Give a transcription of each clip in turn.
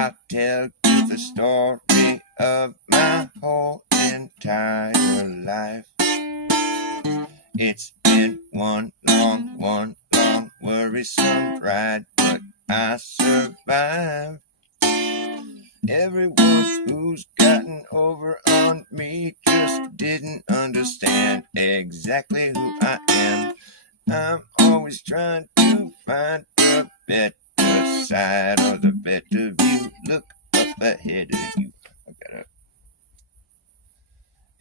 I'll tell you the story of my whole entire life. It's been one long, worrisome ride, but I survived. Everyone who's gotten over on me just didn't understand exactly who I am. I'm always trying to find the better side or the better view. Look up ahead of you.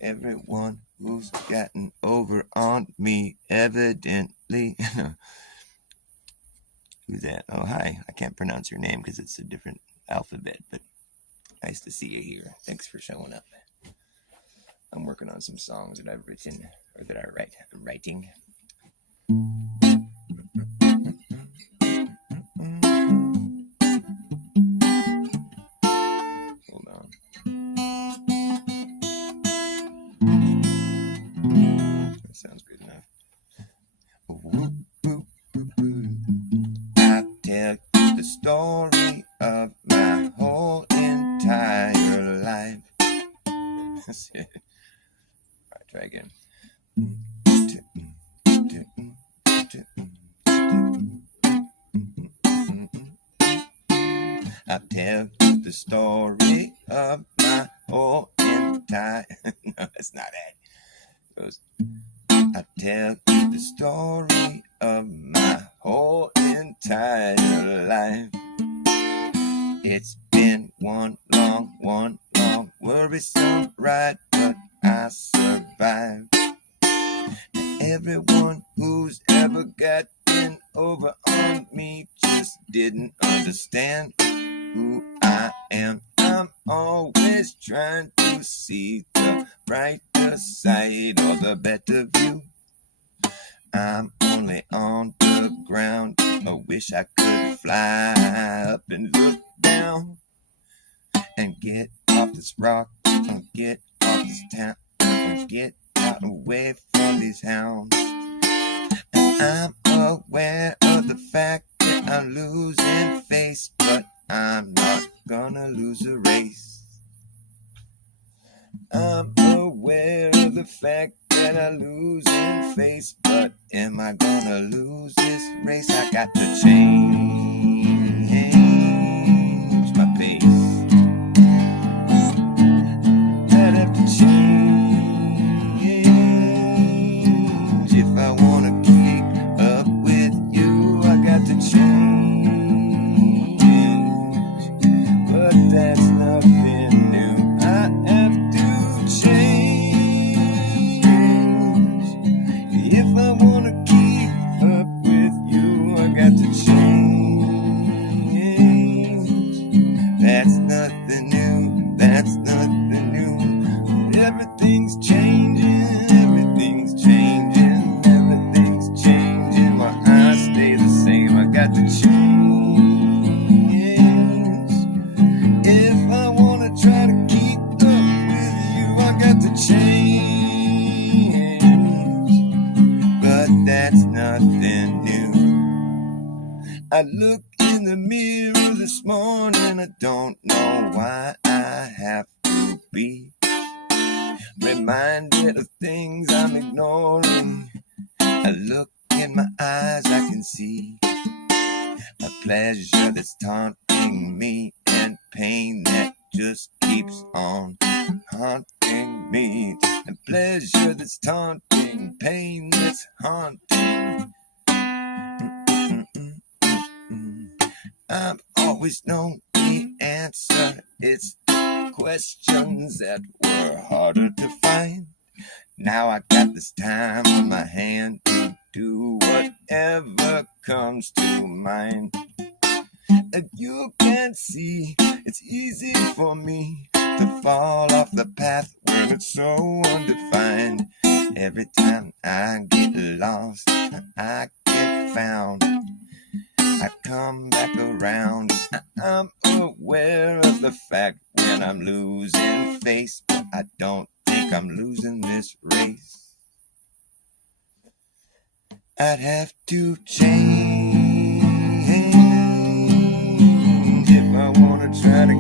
Everyone who's gotten over on me evidently. Who's that? Oh, hi. I can't pronounce your name because it's a different alphabet, but nice to see you here. Thanks for showing up. I'm working on some songs that I've written, or that I'm writing. Hold on. That sounds good enough. I'll tell you the story of my whole entire life. That's it. All right, try again. I'll tell you the story of my whole entire... No, that's not it. It goes, I'll tell you the story of my whole entire life. It's been one long, worrisome ride, but I survived. Everyone who's ever gotten over on me just didn't understand who I am. I'm always trying to see the brighter side or the better view. I'm only on the ground. I wish I could fly up and look down and get off this rock, get off this town, get out away from these hounds. And I'm aware of the fact that I'm losing face, but I'm not gonna lose a race. I'm aware of the fact that I'm losing face, but am I gonna lose this race? I got to change my pace. I'd have to change if I wanna keep up with you. I got to change, but that's nothing new. I have to change if I wanna keep up with you. I got to change. That's nothing new. That's nothing new. Everything's changing. Everything's changing. Everything's changing. While I stay the same, I got to change. If I wanna try to keep up with you, I got to change. But that's nothing new. I look in the mirror this morning. I don't know why I have to be reminded of things I'm ignoring. I look in my eyes, I can see a pleasure that's taunting me and pain that just keeps on haunting me. And pleasure that's taunting, pain that's haunting. I've always known the answer. It's questions that were harder to find. Now I got this time on my hand to do whatever comes to mind. And you can see it's easy for me to fall off the path when it's so undefined. Every time I get lost, I get found. I come back around. I'm aware of the fact when I'm losing face, but I don't think I'm losing this race. I'd have to change if I want to try to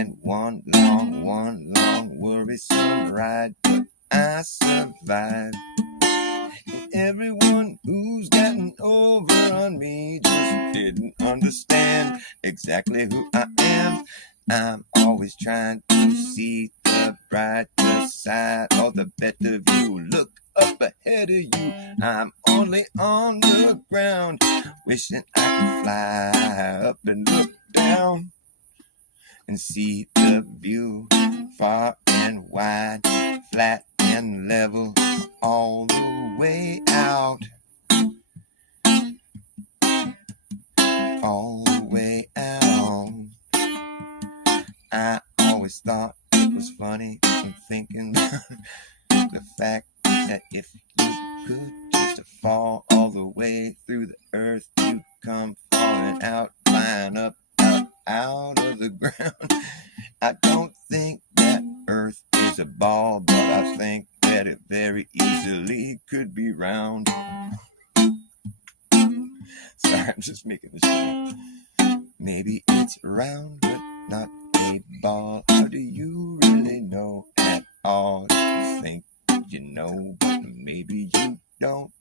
been one long worrisome ride, but I survived. And everyone who's gotten over on me just didn't understand exactly who I am. I'm always trying to see the brighter side or the better view. Look up ahead of you, I'm only on the ground, wishing I could fly up and look down and see the view far and wide, flat and level, all the way out, all the way out. I always thought it was funny, I'm thinking the fact that if you could just fall all the way through the earth, you'd come falling out, flying up, out of the ground. I don't think that earth is a ball, but I think that it very easily could be round. Sorry, I'm just making this up. Maybe it's round, but not a ball. How do you really know at all? You think you know, but maybe you don't.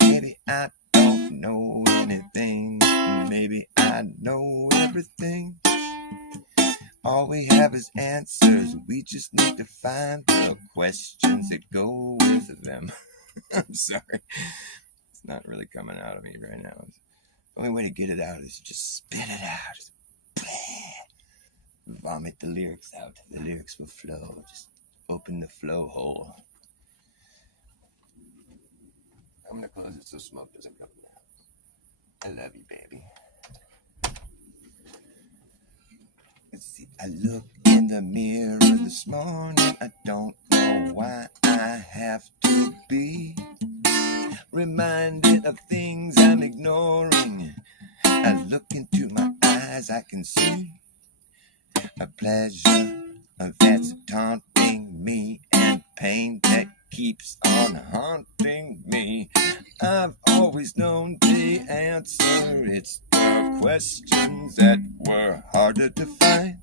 Maybe I don't know anything. Maybe I know everything. All we have is answers. We just need to find the questions that go with them. I'm sorry. It's not really coming out of me right now. The only way to get it out is just spit it out. Just vomit the lyrics out. The lyrics will flow. Just open the flow hole. I'm going to close it so smoke doesn't come out. I love you, baby. Let's see. I looked in the mirror this morning. I don't know why I have to be reminded of things I'm ignoring. I look into my eyes, I can see a pleasure that's taunting me and pain that keeps on haunting me. I've always known the answer. It's the questions that were harder to find.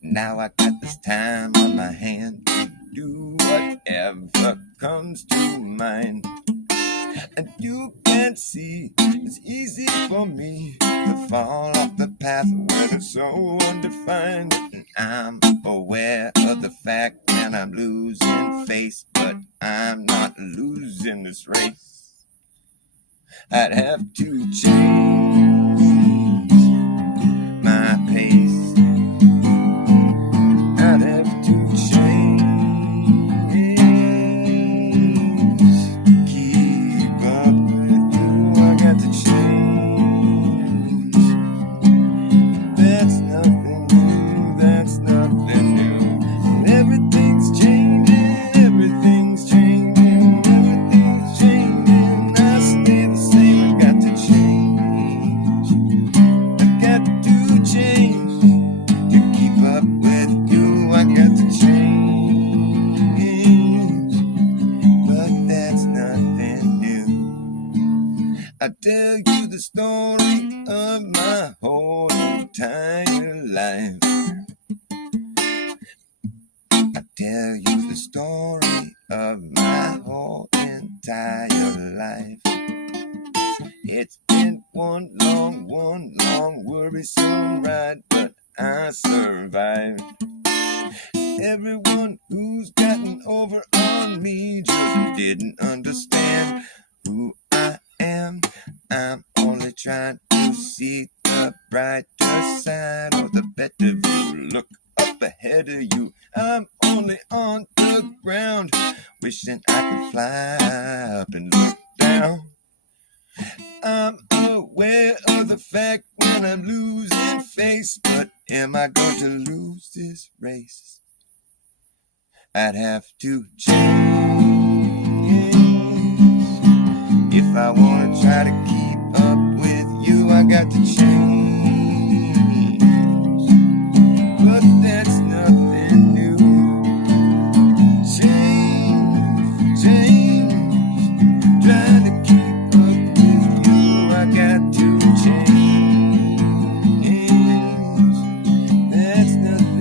Now I got this time on my hand to do whatever comes to mind. And you can see it's easy for me to fall off the path where it's so undefined. And I'm aware of the fact that I'm losing face, but I'm not losing this race. I'd have to change my pace. I'd have to change. Keep up with you, I got to change. That's nothing new, that's nothing new. And everything's changing, everything's changing, everything's changing. I stay the same, I got to change. I got to change to keep up with you, I got to change. But that's nothing new. I tell you the story of my whole entire life. I tell you the story of my whole entire life. It's been one long worrisome ride, but I survived. Everyone who's gotten over on me just didn't understand who I am. I'm only trying to see the brighter side or the better view. Look up ahead of you, I'm only on the ground, wishing I could fly up and look down. I'm aware of the fact when I'm losing face, but am I going to lose this race? I'd have to change. If I want to try to keep up with you, I got to change. But that's nothing new. Change, trying to keep up with you, I got to change. That's nothing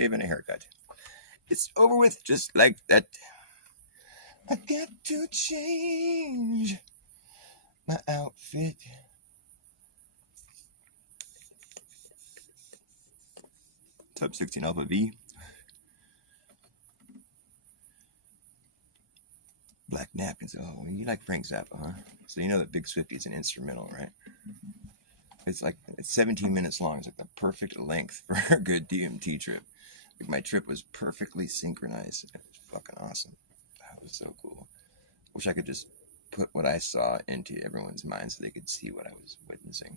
shave and a haircut. It's over with just like that. I got to change my outfit. Sub 16 Alpha V. Black Napkins. Oh, you like Frank Zappa, huh? So you know that Big Swifty is an instrumental, right? It's 17 minutes long. It's like the perfect length for a good DMT trip. Like my trip was perfectly synchronized. It was fucking awesome. That was so cool. Wish I could just put what I saw into everyone's mind so they could see what I was witnessing.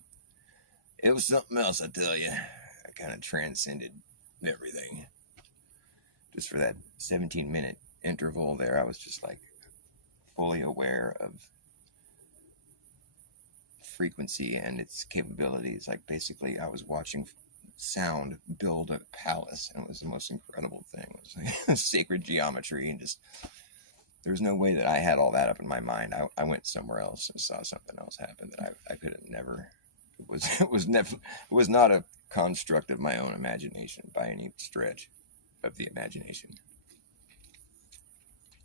It was something else, I tell you. I kind of transcended everything. Just for that 17-minute interval there, I was just like fully aware of frequency and its capabilities. Like basically I was watching sound build a palace, and it was the most incredible thing. It was like sacred geometry, and just there's no way that I had all that up in my mind. I went somewhere else and saw something else happen that I could have never. It was not a construct of my own imagination by any stretch of the imagination.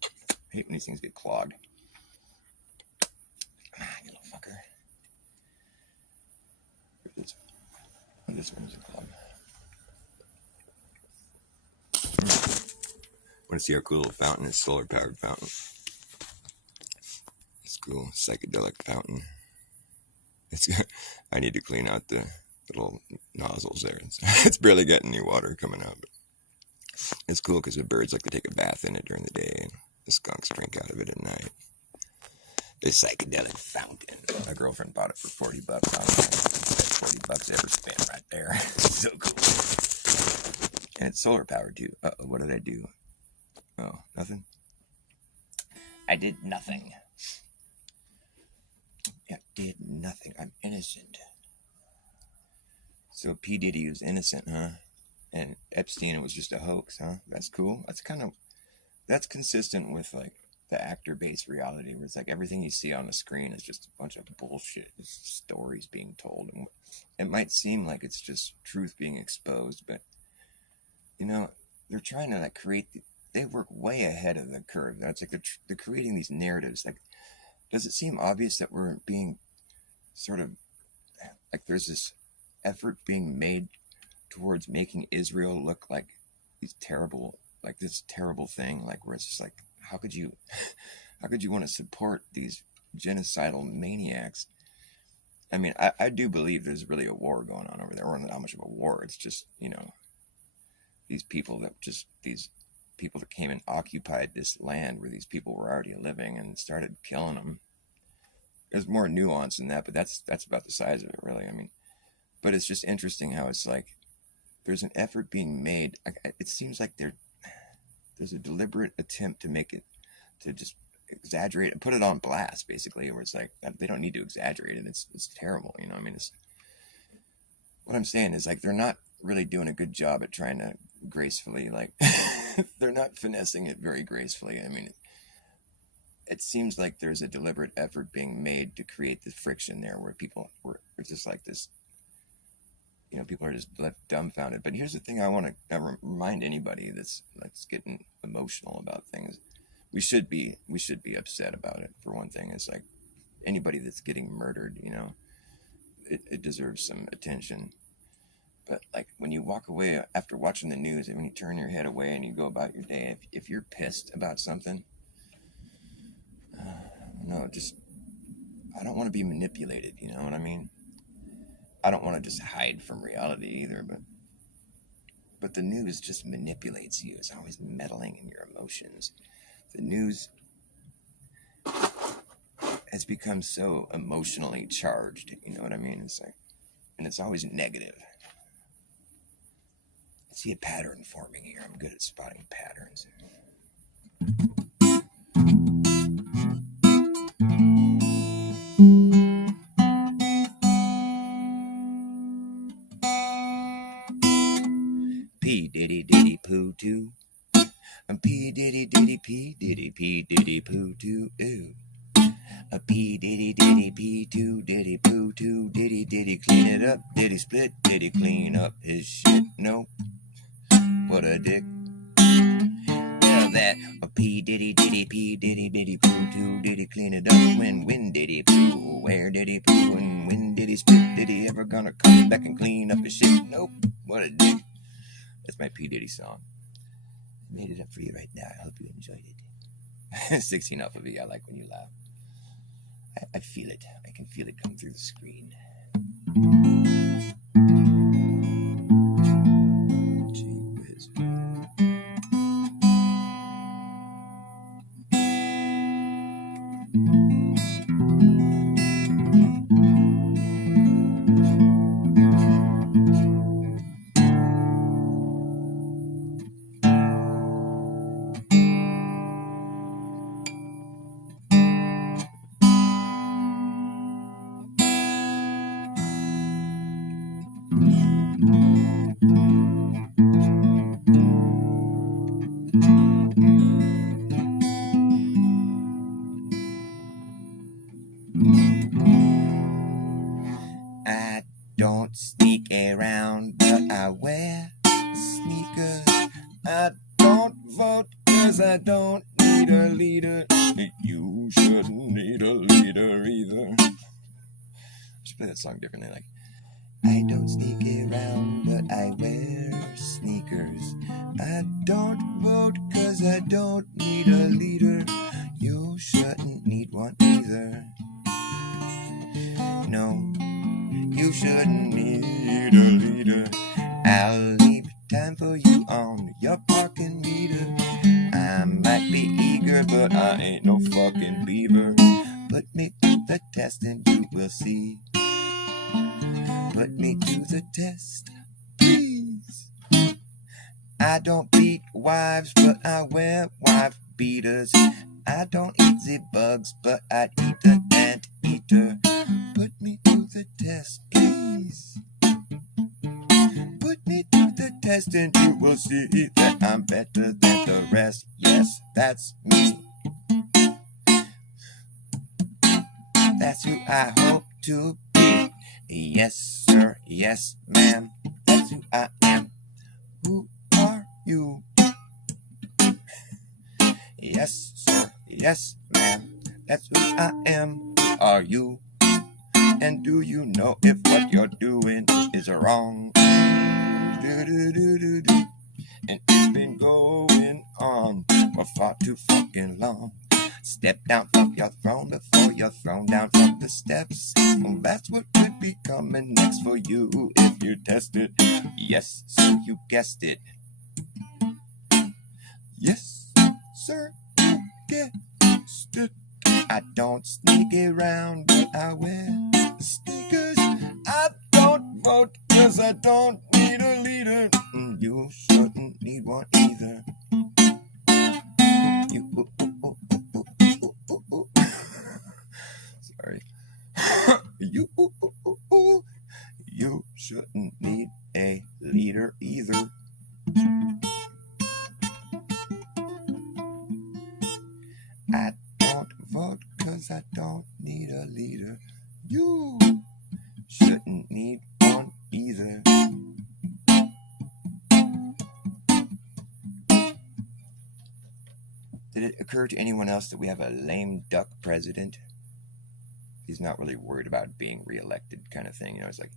I hate when these things get clogged. You little fucker. This one is a clog. Want to see our cool little fountain? It's solar powered fountain. It's cool, psychedelic fountain. I need to clean out the little nozzles there. It's barely getting any water coming out. But it's cool because the birds like to take a bath in it during the day, and the skunks drink out of it at night. The psychedelic fountain. My girlfriend bought it for $40. $40 ever spent right there. So cool. And it's solar powered too. Uh-oh, what did I do? Oh, nothing? I did nothing. I did nothing. I'm innocent. So P. Diddy was innocent, huh? And Epstein was just a hoax, huh? That's cool. That's consistent with like the actor-based reality, where it's like everything you see on the screen is just a bunch of bullshit. It's stories being told. And it might seem like it's just truth being exposed, but you know, they're trying to like they work way ahead of the curve. That's like they're creating these narratives. Like, does it seem obvious that we're being sort of like there's this effort being made towards making Israel look like this terrible thing, like where it's just like, how could you want to support these genocidal maniacs? I mean, I do believe there's really a war going on over there. Or not much of a war. It's just, you know, these people that came and occupied this land where these people were already living and started killing them. There's more nuance in that, but that's about the size of it, really. I mean, but it's just interesting how it's like there's an effort being made. It seems like there's a deliberate attempt to just exaggerate and put it on blast, basically, where it's like they don't need to exaggerate it. It's terrible, you know. I mean, what I'm saying is like they're not really doing a good job at trying to gracefully, like they're not finessing it very gracefully. I mean, it seems like there's a deliberate effort being made to create the friction there, where people were just like this. You know, people are just left dumbfounded. But here's the thing: I want to remind anybody that's getting emotional about things. We should be upset about it. For one thing, it's like anybody that's getting murdered. You know, it deserves some attention. But like when you walk away after watching the news, and when you turn your head away and you go about your day, if you're pissed about something, I don't want to be manipulated. You know what I mean? I don't want to just hide from reality either, but the news just manipulates you. It's always meddling in your emotions. The news has become so emotionally charged. You know what I mean? It's like, and it's always negative. I see a pattern forming here. I'm good at spotting patterns. P diddy diddy poo too. P diddy diddy P diddy P diddy poo too. Ooh. A P diddy diddy P too diddy poo too diddy clean it up, diddy split, diddy clean up his shit. No. what a dick. Well, that a P diddy poo, too did he clean it up? When did he poo? Where did he poo? And when did he spit? Did he ever gonna come back and clean up his shit? Nope, what a dick. That's my P Diddy song. I made it up for you right now. I hope you enjoyed it. 16 off of it. I like when you laugh. I feel it. I can feel it come through the screen. Gee whiz. I don't sneak around, but I wear sneakers. I don't vote cause I don't need a leader. You shouldn't need a leader either. I should play that song differently, like, I don't sneak around, but I wear sneakers. I don't vote cause I don't need a leader. You shouldn't need one either. No, you shouldn't need a leader. I'll leave time for you on your parking meter. I might be eager, but I ain't no fucking beaver. Put me to the test and you will see. Put me to the test, please. I don't beat wives, but I wear wife beaters. I don't eat the bugs, but I'd eat an anteater. Put me to the test, please. Put me to the test and you will see that I'm better than the rest. Yes, that's me. That's who I hope to be. Yes, sir, yes, ma'am. That's who I am. Who are you? Yes, sir, yes, ma'am. That's who I am. Who are you? And do you know if what you're doing is wrong? Do-do-do-do-do. And it's been going on for far too fucking long. Step down from your throne before you're thrown down from the steps. Well, that's what could be coming next for you if you test it. Yes, sir, you guessed it. Yes, sir, you guessed it. I don't sneak around, but I wear sneakers. I don't vote cause I don't need a leader. You shouldn't need one either. You sorry. You shouldn't need a leader either. I don't vote cause I don't need a leader. You shouldn't need one either. Did it occur to anyone else that we have a lame duck president? He's not really worried about being reelected kind of thing. You know, it's like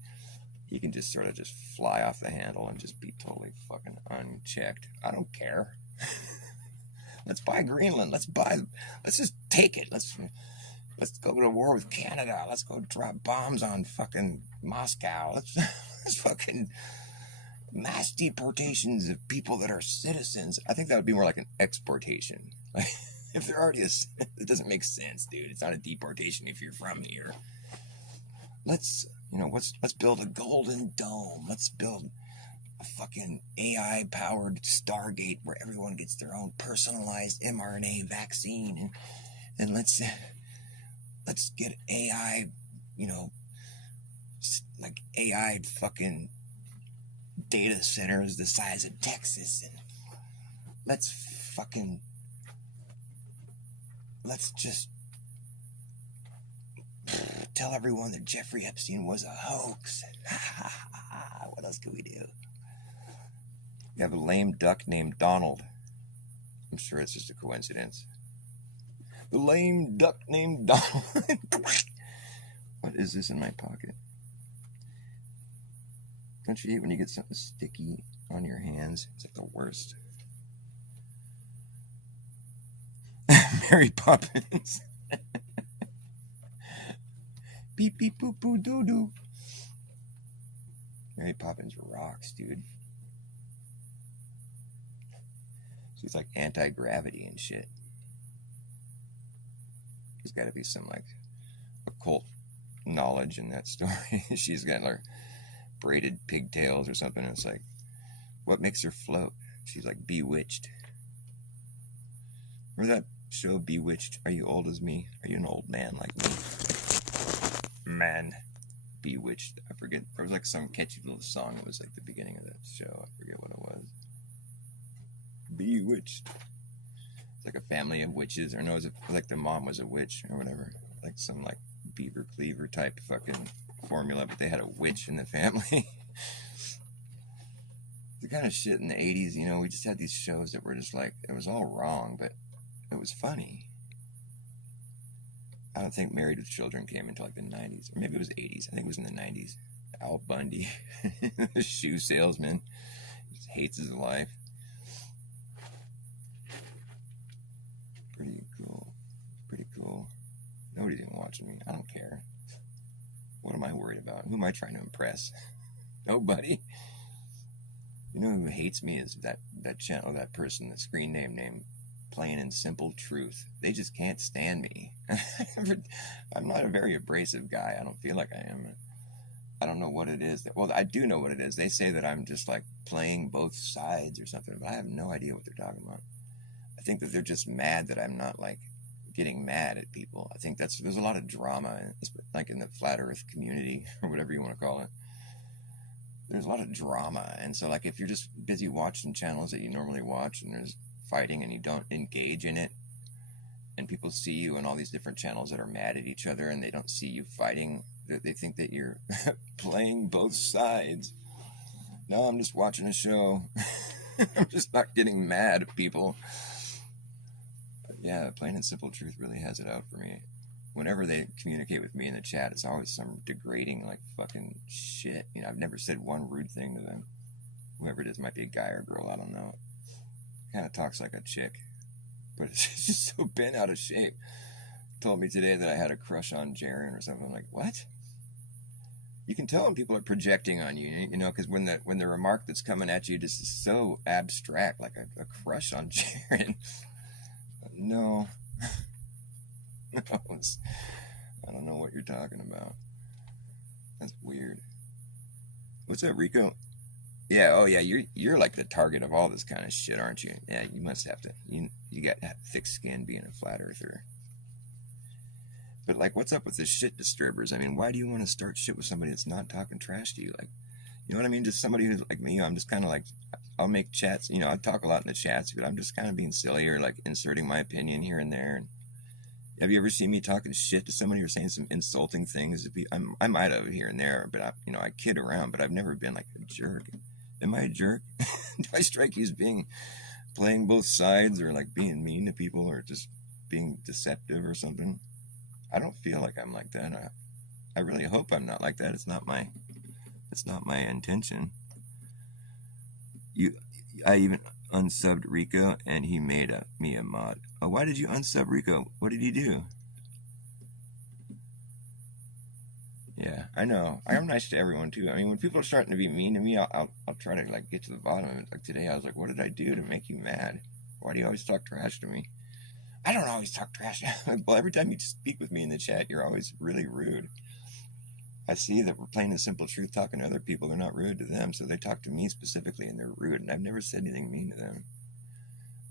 he can just sort of just fly off the handle and just be totally fucking unchecked. I don't care. Let's buy Greenland. Let's just take it. Let's go to war with Canada. Let's go drop bombs on fucking Moscow. Let's fucking mass deportations of people that are citizens. I think that would be more like an exportation. Like, if they're already it doesn't make sense, dude. It's not a deportation if you're from here. Let's build a golden dome. Let's build a fucking AI-powered Stargate where everyone gets their own personalized mRNA vaccine, and let's get AI, like AI fucking data centers the size of Texas, and let's just tell everyone that Jeffrey Epstein was a hoax. What else could we do? You have a lame duck named Donald. I'm sure it's just a coincidence. The lame duck named Donald. What is this in my pocket? Don't you hate when you get something sticky on your hands? It's like the worst. Mary Poppins. Beep beep boop boo doo doo. Mary Poppins rocks, dude. She's like anti-gravity and shit. There's got to be some like occult knowledge in that story. She's got like braided pigtails or something. And it's like, what makes her float? She's like bewitched. Remember that show Bewitched? Are you old as me? Are you an old man like me? Man, Bewitched. I forget. There was like some catchy little song. It was like the beginning of the show. I forget what it was. Bewitched. It's like a family of witches, or no, it was like the mom was a witch or whatever. Like some like Beaver Cleaver type fucking formula, but they had a witch in the family. The kind of shit in the 80s, you know, we just had these shows that were just like, it was all wrong, but it was funny. I don't think Married with Children came until like the 90s, or maybe it was 80s. I think it was in the 90s. Al Bundy, the shoe salesman, just hates his life. Pretty cool. Pretty cool. Nobody's even watching me. I don't care. What am I worried about? Who am I trying to impress? Nobody. You know who hates me is that channel, that person, the screen name named Plain and Simple Truth. They just can't stand me. I'm not a very abrasive guy. I don't feel like I am. I don't know what it is. Well, I do know what it is. They say that I'm just like playing both sides or something, but I have no idea what they're talking about. I think that they're just mad that I'm not like getting mad at people. I think there's a lot of drama, like in the flat earth community or whatever you want to call it. There's a lot of drama, and so like if you're just busy watching channels that you normally watch and there's fighting and you don't engage in it, and people see you in all these different channels that are mad at each other and they don't see you fighting, they think that you're playing both sides. No, I'm just watching a show. I'm just not getting mad at people. But yeah, Plain and Simple Truth really has it out for me. Whenever they communicate with me in the chat, it's always some degrading, like, fucking shit. You know, I've never said one rude thing to them. Whoever it is, might be a guy or girl, I don't know. Kind of talks like a chick, but it's just so bent out of shape. Told me today that I had a crush on Jaren or something. I'm like, what? You can tell when people are projecting on you, you know, because when the remark that's coming at you just is so abstract, like a crush on Jaren. No. No, I don't know what you're talking about. That's weird. What's up, Rico? Yeah, oh yeah, you're like the target of all this kind of shit, aren't you? Yeah, you must have to. You got thick skin being a flat earther. But like, what's up with the shit disturbers? I mean, why do you want to start shit with somebody that's not talking trash to you? Like, you know what I mean? Just somebody who's like me. I'm just kind of like, I'll make chats. You know, I talk a lot in the chats, but I'm just kind of being silly or like inserting my opinion here and there. And have you ever seen me talking shit to somebody or saying some insulting things? I might have here and there, but I kid around, but I've never been like a jerk. Am I a jerk? Do I strike you as playing both sides or like being mean to people or just being deceptive or something? I don't feel like I'm like that. I really hope I'm not like that. It's not my intention. I even unsubbed Rico and he made me a mod. Oh, why did you unsub Rico? What did he do? Yeah, I know. I'm nice to everyone too. I mean, when people are starting to be mean to me, I'll try to like get to the bottom of it. Like today, I was like, "What did I do to make you mad? Why do you always talk trash to me?" I don't always talk trash. Well, every time you speak with me in the chat, you're always really rude. I see that we're Plain and Simple Truth talking to other people. They're not rude to them, so they talk to me specifically, and they're rude. And I've never said anything mean to them.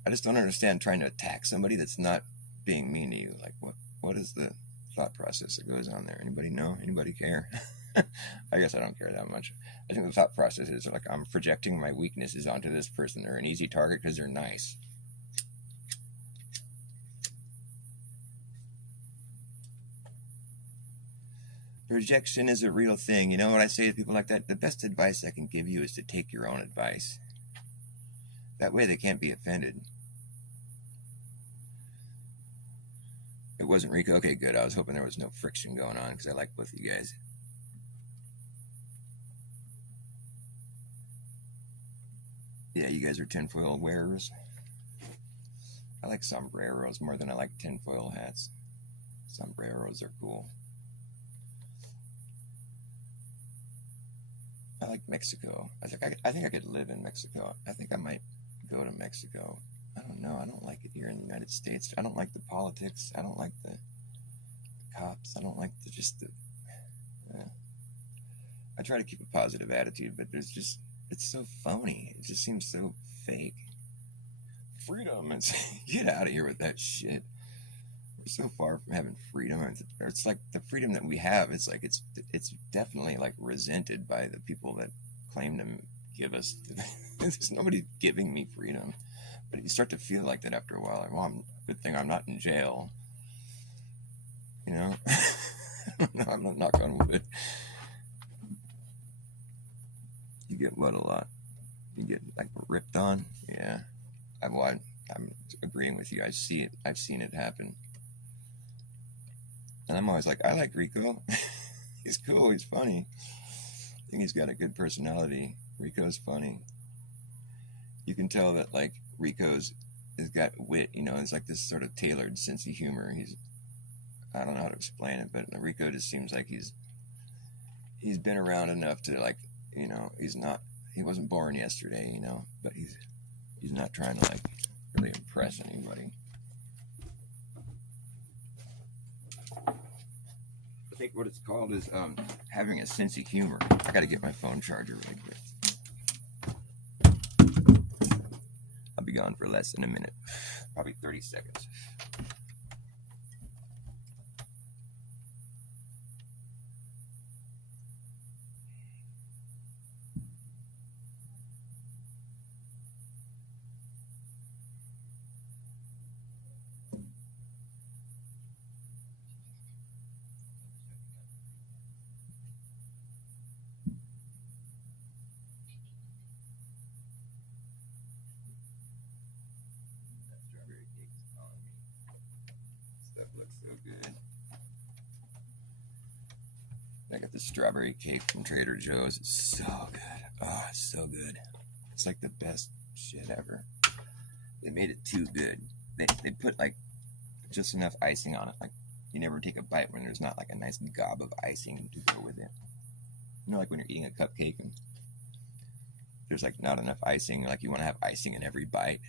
I just don't understand trying to attack somebody that's not being mean to you. Like, what is the thought process that goes on there? Anybody know? Anybody care? I guess I don't care that much. I think the thought process is like I'm projecting my weaknesses onto this person. They're an easy target because they're nice. Projection is a real thing. You know what I say to people like that? The best advice I can give you is to take your own advice. That way they can't be offended. It wasn't Rico? Okay, good. I was hoping there was no friction going on because I like both of you guys. Yeah, you guys are tinfoil wearers. I like sombreros more than I like tinfoil hats. Sombreros are cool. I like Mexico. I think I could live in Mexico. I think I might go to Mexico. I don't know. I don't like it here in the United States. I don't like the politics. I don't like the cops. I don't like I try to keep a positive attitude, but it's so phony. It just seems so fake. Freedom, and get out of here with that shit. We're so far from having freedom. It's like the freedom that we have. It's like it's definitely like resented by the people that claim to give us. There's nobody giving me freedom, but you start to feel like that after a while. Like, well, good thing I'm not in jail. You know, I'm not knock on wood. You get what a lot. You get like ripped on. Yeah, I'm agreeing with you. I see it. I've seen it happen. And I'm always like, I like Rico. He's cool. He's funny. I think he's got a good personality. Rico's funny. You can tell that like Rico's has got wit. You know, it's like this sort of tailored sense of humor. I don't know how to explain it, but Rico just seems like he's been around enough to like, you know, he wasn't born yesterday, you know, but he's not trying to like really impress anybody. I think what it's called is having a sense of humor. I got to get my phone charger really quick. I'll be gone for less than a minute, probably 30 seconds. I got the strawberry cake from Trader Joe's. It's so good. Oh, it's so good. It's like the best shit ever. They made it too good. They put like just enough icing on it. Like you never take a bite when there's not like a nice gob of icing to go with it. You know, like when you're eating a cupcake and there's like not enough icing. Like you want to have icing in every bite.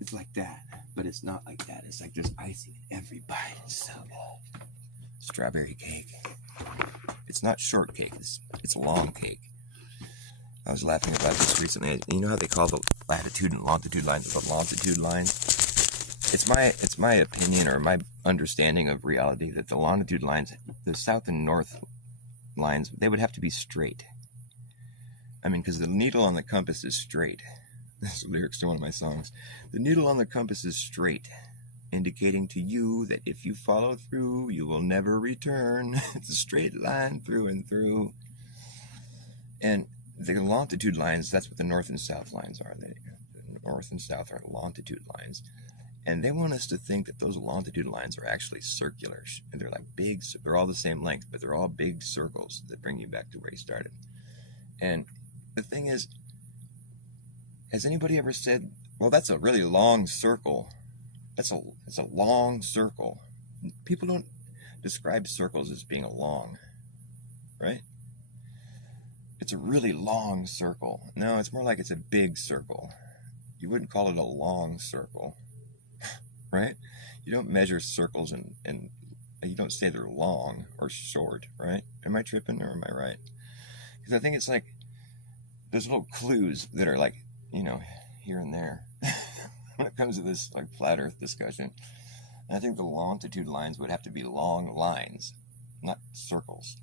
It's like that, but it's not like that. It's like there's icing in every bite. It's so good. Strawberry cake. It's not shortcake. It's long cake. I was laughing about this recently. You know how they call the latitude and longitude lines the longitude lines? It's my opinion or my understanding of reality that the longitude lines, the south and north lines, they would have to be straight. I mean, because the needle on the compass is straight. That's the lyrics to one of my songs. The needle on the compass is straight, indicating to you that if you follow through, you will never return. It's a straight line through and through. And the longitude lines, that's what the north and south lines are. The north and south are longitude lines. And they want us to think that those longitude lines are actually circular. And they're like big, they're all the same length, but they're all big circles that bring you back to where you started. And the thing is, has anybody ever said, well, that's a really long circle? It's a long circle. People don't describe circles as being long, right? It's a really long circle. No, it's more like it's a big circle. You wouldn't call it a long circle, right? You don't measure circles and you don't say they're long or short, right? Am I tripping or am I right? Because I think it's like there's little clues that are like, you know, here and there when it comes to this like flat earth discussion. And I think the longitude lines would have to be long lines, not circles.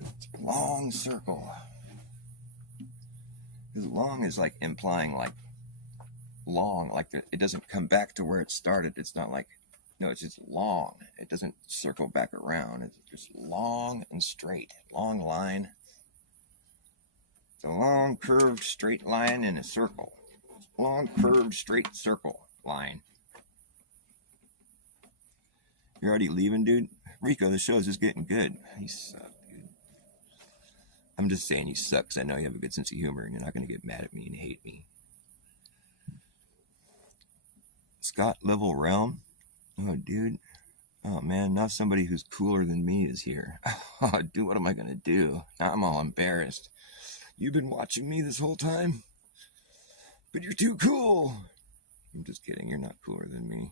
It's a long circle. Because long is like implying like long, like it doesn't come back to where it started. It's not like, no, it's just long. It doesn't circle back around. It's just long and straight. Long line. It's a long, curved, straight line in a circle. Long, curved, straight circle line. You're already leaving, dude? Rico, the show is just getting good. You suck, dude. I'm just saying you suck because I know you have a good sense of humor and you're not going to get mad at me and hate me. Scott Level Realm? Oh, dude. Oh, man, now somebody who's cooler than me is here. Oh, dude, what am I going to do? Now I'm all embarrassed. You've been watching me this whole time? But you're too cool. I'm just kidding. You're not cooler than me.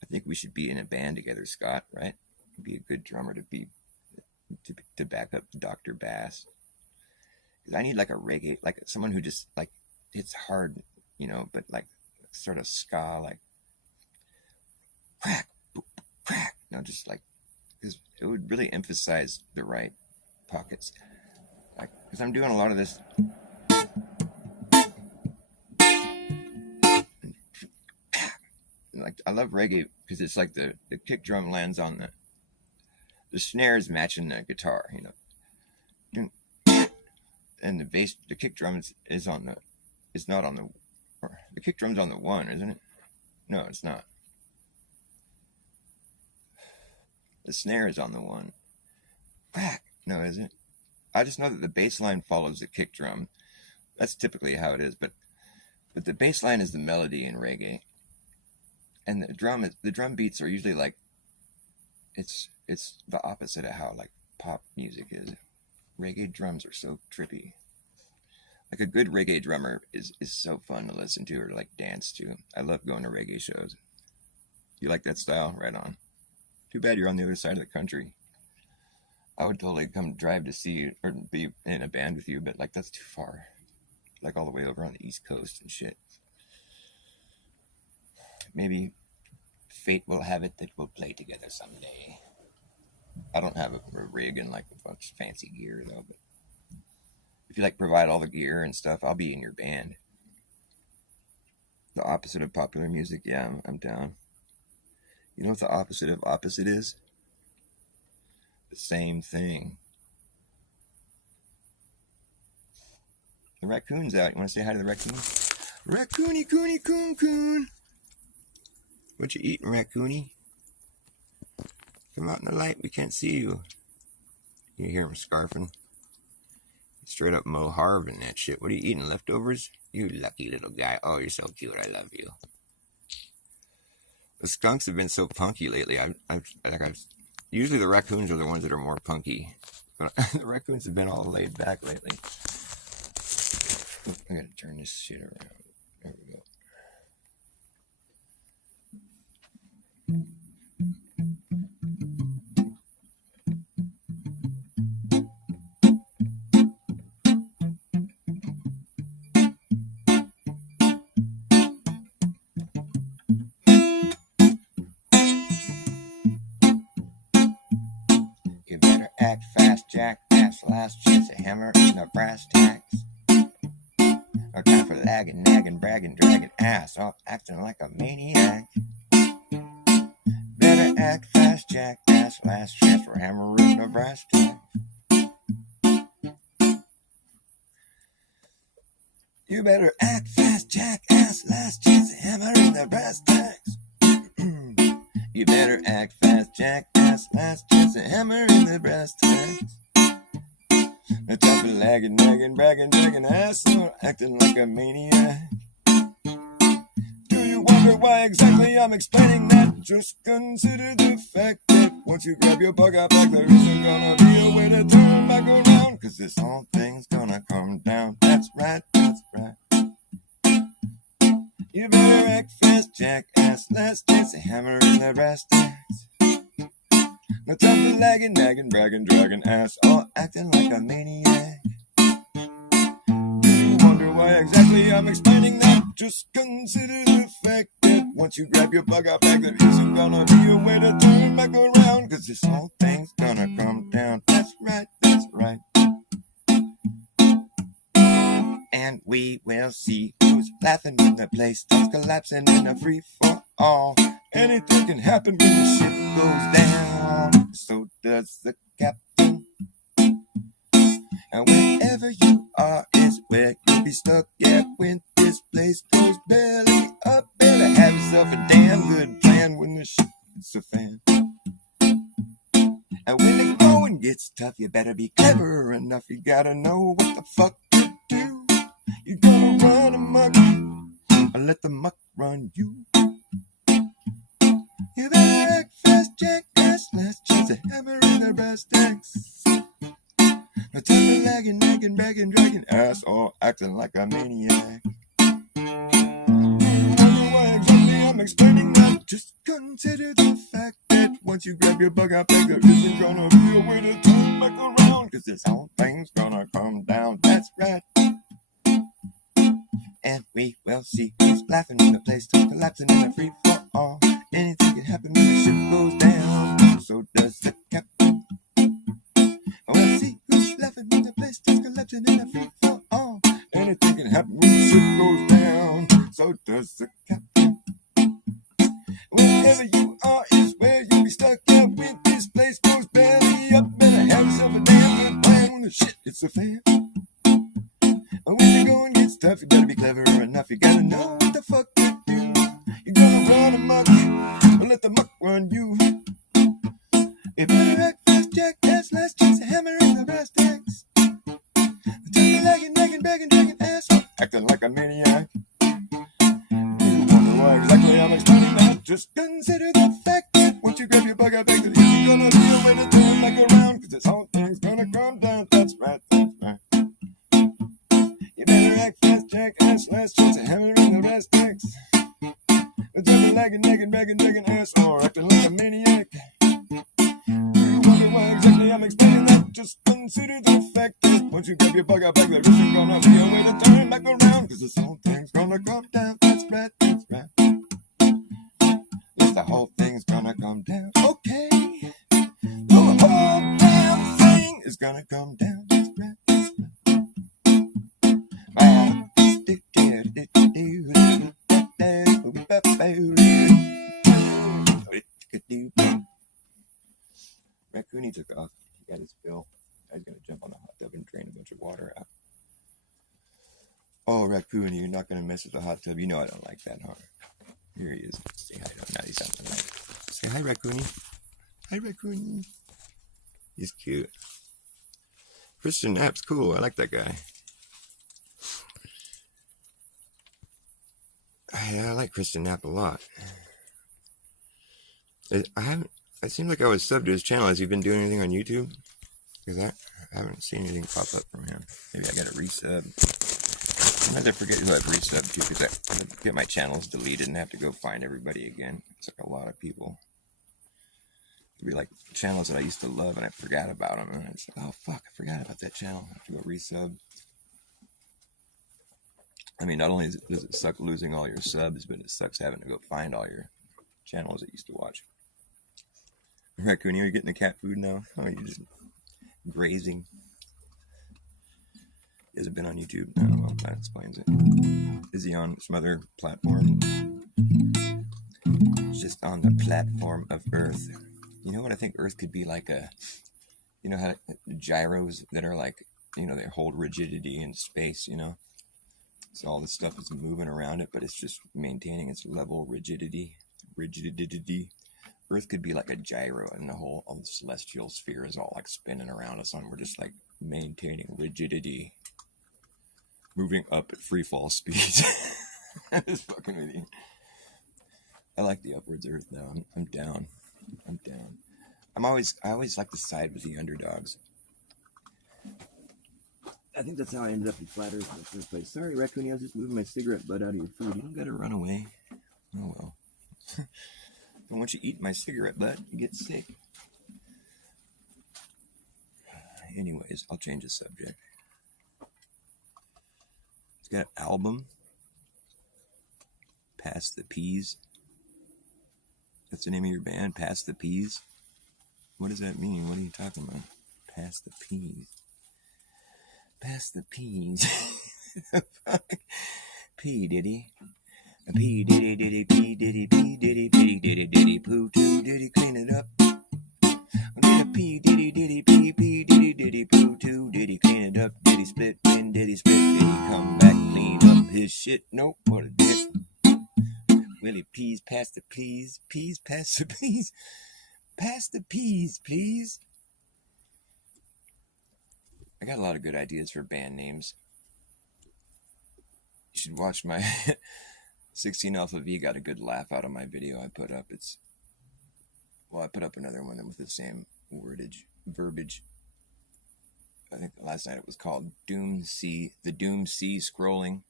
I think we should be in a band together, Scott, right? Be a good drummer to back up Dr. Bass. Because I need like a reggae, like someone who just like hits hard, you know, but like sort of ska, like crack, boop, crack. No, just like, because it would really emphasize the right pockets. Like, because I'm doing a lot of this. Like, I love reggae because it's like the kick drum lands on the snares matching the guitar, you know. And the bass, the kick drum is not on the kick drum's on the one, isn't it? No, it's not. The snare is on the one. Whack. No, is it? I just know that the bass line follows the kick drum. That's typically how it is, but the bass line is the melody in reggae. And the drum beats are usually like, it's the opposite of how like pop music is. Reggae drums are so trippy. Like a good reggae drummer is so fun to listen to or like dance to. I love going to reggae shows. You like that style? Right on. Too bad you're on the other side of the country. I would totally come drive to see you or be in a band with you, but like that's too far. Like all the way over on the East Coast and shit. Maybe fate will have it that we'll play together someday. I don't have a rig and like a bunch of fancy gear though, but if you like provide all the gear and stuff, I'll be in your band. The opposite of popular music, yeah, I'm down. You know what the opposite of opposite is? The same thing. The raccoon's out. You want to say hi to the raccoon? Raccoony, coony, coon, coon. What you eating, raccoony? Come out in the light. We can't see you. You hear him scarfing? Straight up Mo Harvin that shit. What are you eating? Leftovers? You lucky little guy. Oh, you're so cute. I love you. The skunks have been so punky lately. Usually the raccoons are the ones that are more punky. But the raccoons have been all laid back lately. I gotta turn this shit around. There we go. You better act fast, jackass. Last chance to hammer in the brass tacks. No time for lagging, nagging, bragging, dragging ass off, acting like a maniac. Better act fast, jackass. Last chance for hammering the brass tacks. You better act fast, jackass. Last chance to hammering the brass tacks. You better act fast, jackass. Last chance to hammering the brass tacks. No time for lagging, nagging, bragging, dragging ass or acting like a maniac. Do you wonder why exactly I'm explaining that? Just consider the fact that once you grab your bug out back, there isn't gonna be a way to turn back around. Cause this whole thing's gonna come down. That's right, that's right. You better act fast, jackass. Last chance to hammer in the brass tacks. No time for lagging, nagging, bragging, dragging ass, or acting like a maniac. Do you wonder why exactly I'm explaining that? Just consider the fact that once you grab your bug out back, there isn't gonna be a way to turn back around. Cause this whole thing's gonna come down. That's right, that's right. And we will see who's laughing when the place starts collapsing in a free for all. Anything can happen when the ship goes down. So does the captain. And wherever you are, where you'll be stuck at when this place goes belly up. Better have yourself a damn good plan when the shit hits the fan. And when the going gets tough, you better be clever enough. You gotta know what the fuck to do. You're gonna run amok or let the muck run you. You better act fast, jackass. Last chance to hammer in the brass tacks. No time for lagging, nagging, begging, dragging ass, or acting like a maniac. Wonder why exactly I'm explaining that. Just consider the fact that once you grab your bug out back, there isn't gonna be a way to turn back around. Cause this whole thing's gonna come down, that's right. And we will see who's laughing when the place starts collapsing in a free fall. Anything can happen when the ship goes down. So does the captain. We'll see who's laughing when the place starts collapsing in a free fall. Anything can happen when the ship goes down. So does the captain. Wherever you are is where you'll be stuck at when this place goes belly up. Better have yourself a damn good plan when the shit hits the fan. When the going gets tough, you better be clever enough. You gotta know what the fuck to do. You're gonna run amok or let the muck run you. You better act fast, jackass. Last chance to hammer in the brass tacks. Turn lagging, nagging, begging, dragging ass, acting like a maniac. You wonder why exactly I'm explaining that. Just consider the fact that once you grab your bug out back, there isn't gonna be a way to turn back around. Cause this whole thing's gonna come down. That's right, that's right. You better act fast, jackass. Last chance to hammer in the brass tacks. Turn lagging, nagging, begging, dragging ass, or acting like a maniac. You wonder why exactly I'm explaining that. Just consider the fact that once you grab your bug out back, there isn't gonna be a way to turn back around. Cause this whole thing's gonna come down. That's right, that's right. Yes, the whole thing's gonna come down. Okay. The whole damn thing is gonna come down. That's right, that's right. Raccoon took off. He got his fill. I was gonna jump on the hot tub and drain a bunch of water out. Oh, Raccoon, you're not gonna mess with the hot tub. You know I don't like that, huh? Here he is. Say hi to him. Now he's out the light. Say hi, Raccoony. Hi, Raccoony. He's cute. Christian Knapp's cool. I like that guy. I like Christian Knapp a lot. It seemed like I was subbed to his channel. Has he been doing anything on YouTube? Because I haven't seen anything pop up from him. Maybe I gotta resub. Sometimes I forget who I've resubbed to because I get my channels deleted and have to go find everybody again. It's like a lot of people. It'd be like channels that I used to love and I forgot about them. And it's like, oh fuck, I forgot about that channel. I have to go resub. I mean, not only does it suck losing all your subs, but it sucks having to go find all your channels that you used to watch. Raccoon, are you getting the cat food now? Oh, you're just grazing. He hasn't been on YouTube. No, well, that explains it. Is he on some other platform? Just on the platform of Earth. You know what I think Earth could be like a... You know how gyros that are like, you know, they hold rigidity in space, you know? So all this stuff is moving around it, but it's just maintaining its level rigidity. Earth could be like a gyro, and all the celestial sphere is all like spinning around us, and we're just like maintaining rigidity, moving up at free fall speeds. I'm just fucking with you. I like the upwards Earth now. I'm down. I always like to side with the underdogs. I think that's how I ended up in Flat Earth in the first place. Sorry, Raccoon, I was just moving my cigarette butt out of your food. You don't gotta run away. Oh well. But once you eat my cigarette butt, you get sick. Anyways, I'll change the subject. It's got an album. Pass the Peas. That's the name of your band? Pass the Peas? What does that mean? What are you talking about? Pass the Peas. Pass the peas. P diddy. P diddy diddy P diddy P diddy P diddy diddy poo too diddy clean it up. Did a P diddy diddy P P diddy diddy poo too diddy clean it up. Diddy split when diddy split diddy come pass the peas, pass the peas, pass the peas, please. I got a lot of good ideas for band names. You should watch my 16 Alpha V got a good laugh out of my video I put up. I put up another one with the same verbiage. I think last night it was called the Doom Sea Scrolling.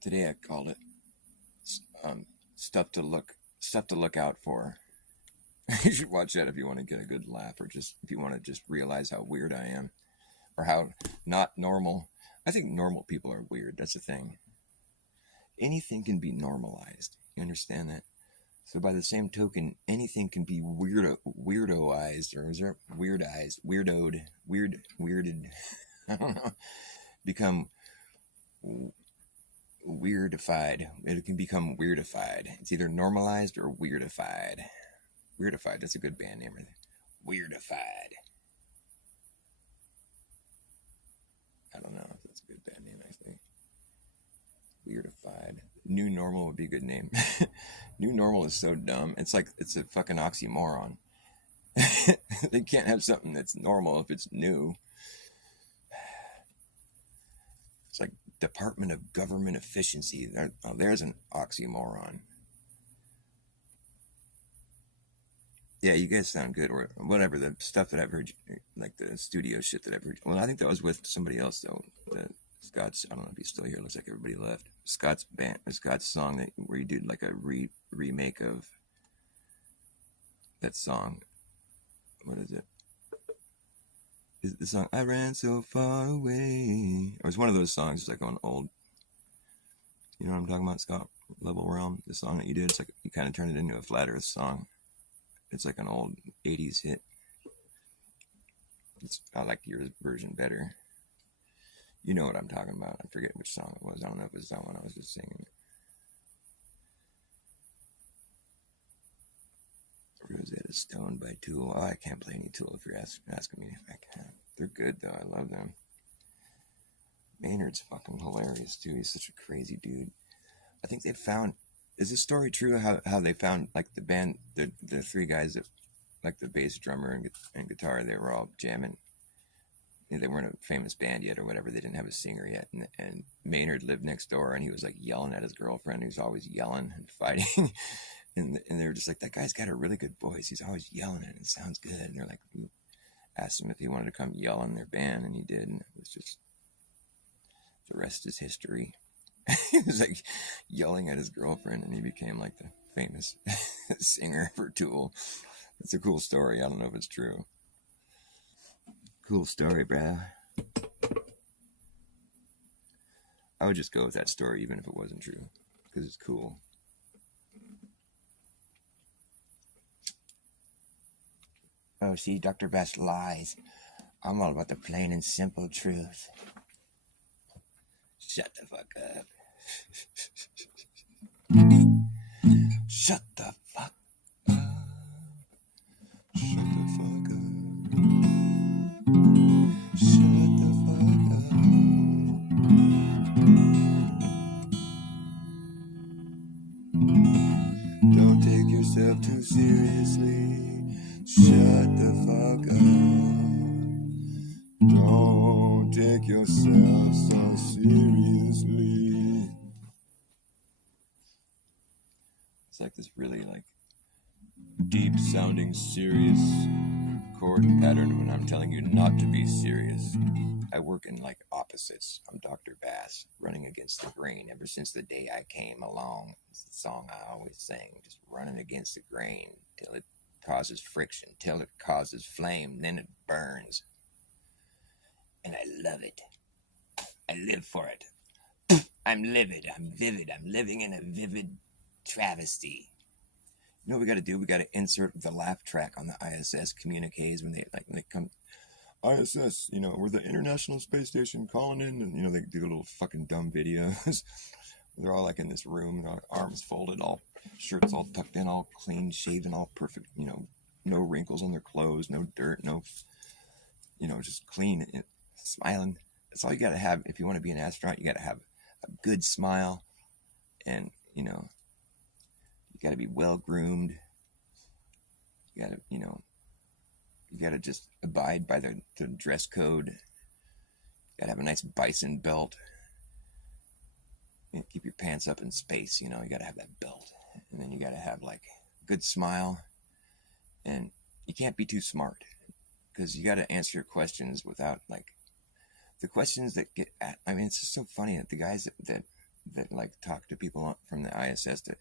Today I called it stuff to look out for. You should watch that if you want to get a good laugh, or just if you want to just realize how weird I am, or how not normal. I think normal people are weird. That's the thing. Anything can be normalized. You understand that? So by the same token, anything can be weirdoized, or is there weirded? I don't know. Become weirdified. It can become weirdified. It's either normalized or weirdified. Weirdified, that's a good band name. Weirdified. I don't know if that's a good band name, actually. Weirdified. New Normal would be a good name. New Normal is so dumb. It's like, it's a fucking oxymoron. They can't have something that's normal if it's new. It's like Department of Government Efficiency. There's an oxymoron. Yeah, you guys sound good, or whatever, the stuff that I've heard, like the studio shit that I've heard. Well, I think that was with somebody else, though. Scott's, I don't know if he's still here. Looks like everybody left. Scott's song where he did like a remake of that song. What is it? Is the song I Ran So Far Away? Or it's one of those songs, it's like on old. You know what I'm talking about, Scott? Level Realm, the song that you did. It's like you kind of turned it into a Flat Earth song. It's like an old 80s hit. I like your version better. You know what I'm talking about. I forget which song it was. I don't know if it was that one. I was just singing it. Rosetta Stone by Tool. Oh, I can't play any Tool if you're asking me if I can. They're good, though. I love them. Maynard's fucking hilarious, too. He's such a crazy dude. I think they found... Is this story true, how they found, like, the band, the three guys that, like, the bass, drummer, and guitar, they were all jamming. They weren't a famous band yet or whatever. They didn't have a singer yet. And Maynard lived next door, and he was, like, yelling at his girlfriend. He was always yelling and fighting. and they were just like, that guy's got a really good voice. He's always yelling, and it sounds good. And they're like, asked him if he wanted to come yell in their band, and he did. And it was just, the rest is history. He was like yelling at his girlfriend, and he became like the famous singer for Tool. It's a cool story. I don't know if it's true. Cool story, bruh. I would just go with that story even if it wasn't true, because it's cool. Oh, see, Dr. Best lies. I'm all about the plain and simple truth. Shut the fuck up. Shut the fuck up. Shut the fuck up. Shut the fuck up. Don't take yourself too seriously. Shut the fuck up. Don't take yourself so seriously. It's like this really like deep sounding serious chord pattern when I'm telling you not to be serious. I work in like opposites. I'm Dr. Bass, running against the grain ever since the day I came along. It's the song I always sing, just running against the grain till it causes friction, till it causes flame, then it burns. And I love it. I live for it. I'm livid. I'm vivid. I'm living in a vivid travesty. You know what we got to do? We got to insert the laugh track on the ISS communiques when they come. ISS, you know, we're the International Space Station calling in, and you know they do little fucking dumb videos. They're all like in this room, their arms folded, all shirts all tucked in, all clean shaven, all perfect. You know, no wrinkles on their clothes, no dirt, no, you know, just clean, smiling. That's all you got to have if you want to be an astronaut. You got to have a good smile, and you know, You got to be well groomed. You got to, you got to just abide by the dress code. You got to have a nice bison belt. Keep your pants up in space, you got to have that belt. And then you got to have like a good smile. And you can't be too smart, because you got to answer your questions without like the questions that get at, I mean, it's just so funny that the guys that like talk to people from the ISS, that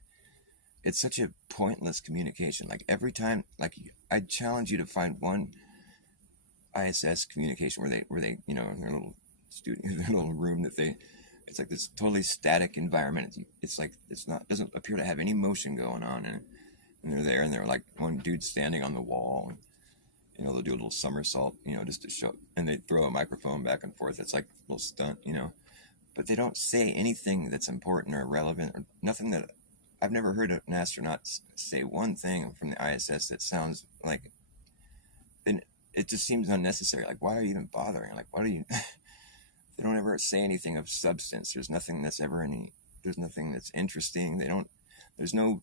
it's such a pointless communication. Like every time, like I challenge you to find one ISS communication where they in their little studio, their little room, it's like this totally static environment. It's like doesn't appear to have any motion going on, and they're there, and they're like one dude standing on the wall, and they'll do a little somersault, just to show, and they throw a microphone back and forth. It's like a little stunt, but they don't say anything that's important or relevant, or nothing that I've never heard an astronaut say one thing from the ISS that sounds like, and it just seems unnecessary. Like, why are you even bothering? Like, why do you? They don't ever say anything of substance. There's nothing that's there's nothing that's interesting. There's no,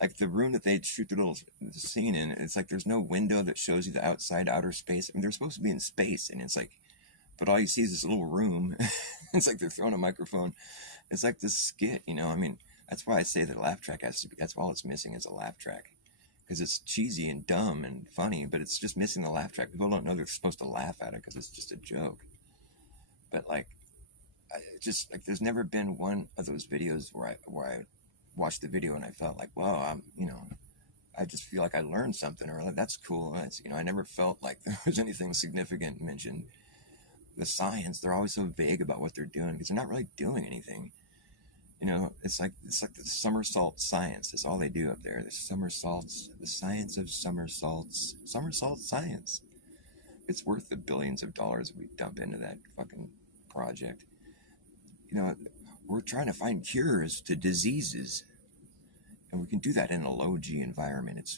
like the room that they shoot the little scene in, it's like there's no window that shows you the outer space. I mean, they're supposed to be in space, and it's like, but all you see is this little room. It's like they're throwing a microphone. It's like this skit, I mean, that's why I say the laugh track has to be, that's all it's missing is a laugh track. Because it's cheesy and dumb and funny, but it's just missing the laugh track. People don't know they're supposed to laugh at it because it's just a joke. But like, just like, there's never been one of those videos where I watched the video and I felt like, well, I just feel like I learned something, or like, that's cool. That's, I never felt like there was anything significant mentioned. The science, they're always so vague about what they're doing because they're not really doing anything. It's like the somersault science. That's all they do up there. The somersaults, the science of somersaults, somersault science. It's worth the billions of dollars we dump into that fucking project. We're trying to find cures to diseases, and we can do that in a low G environment.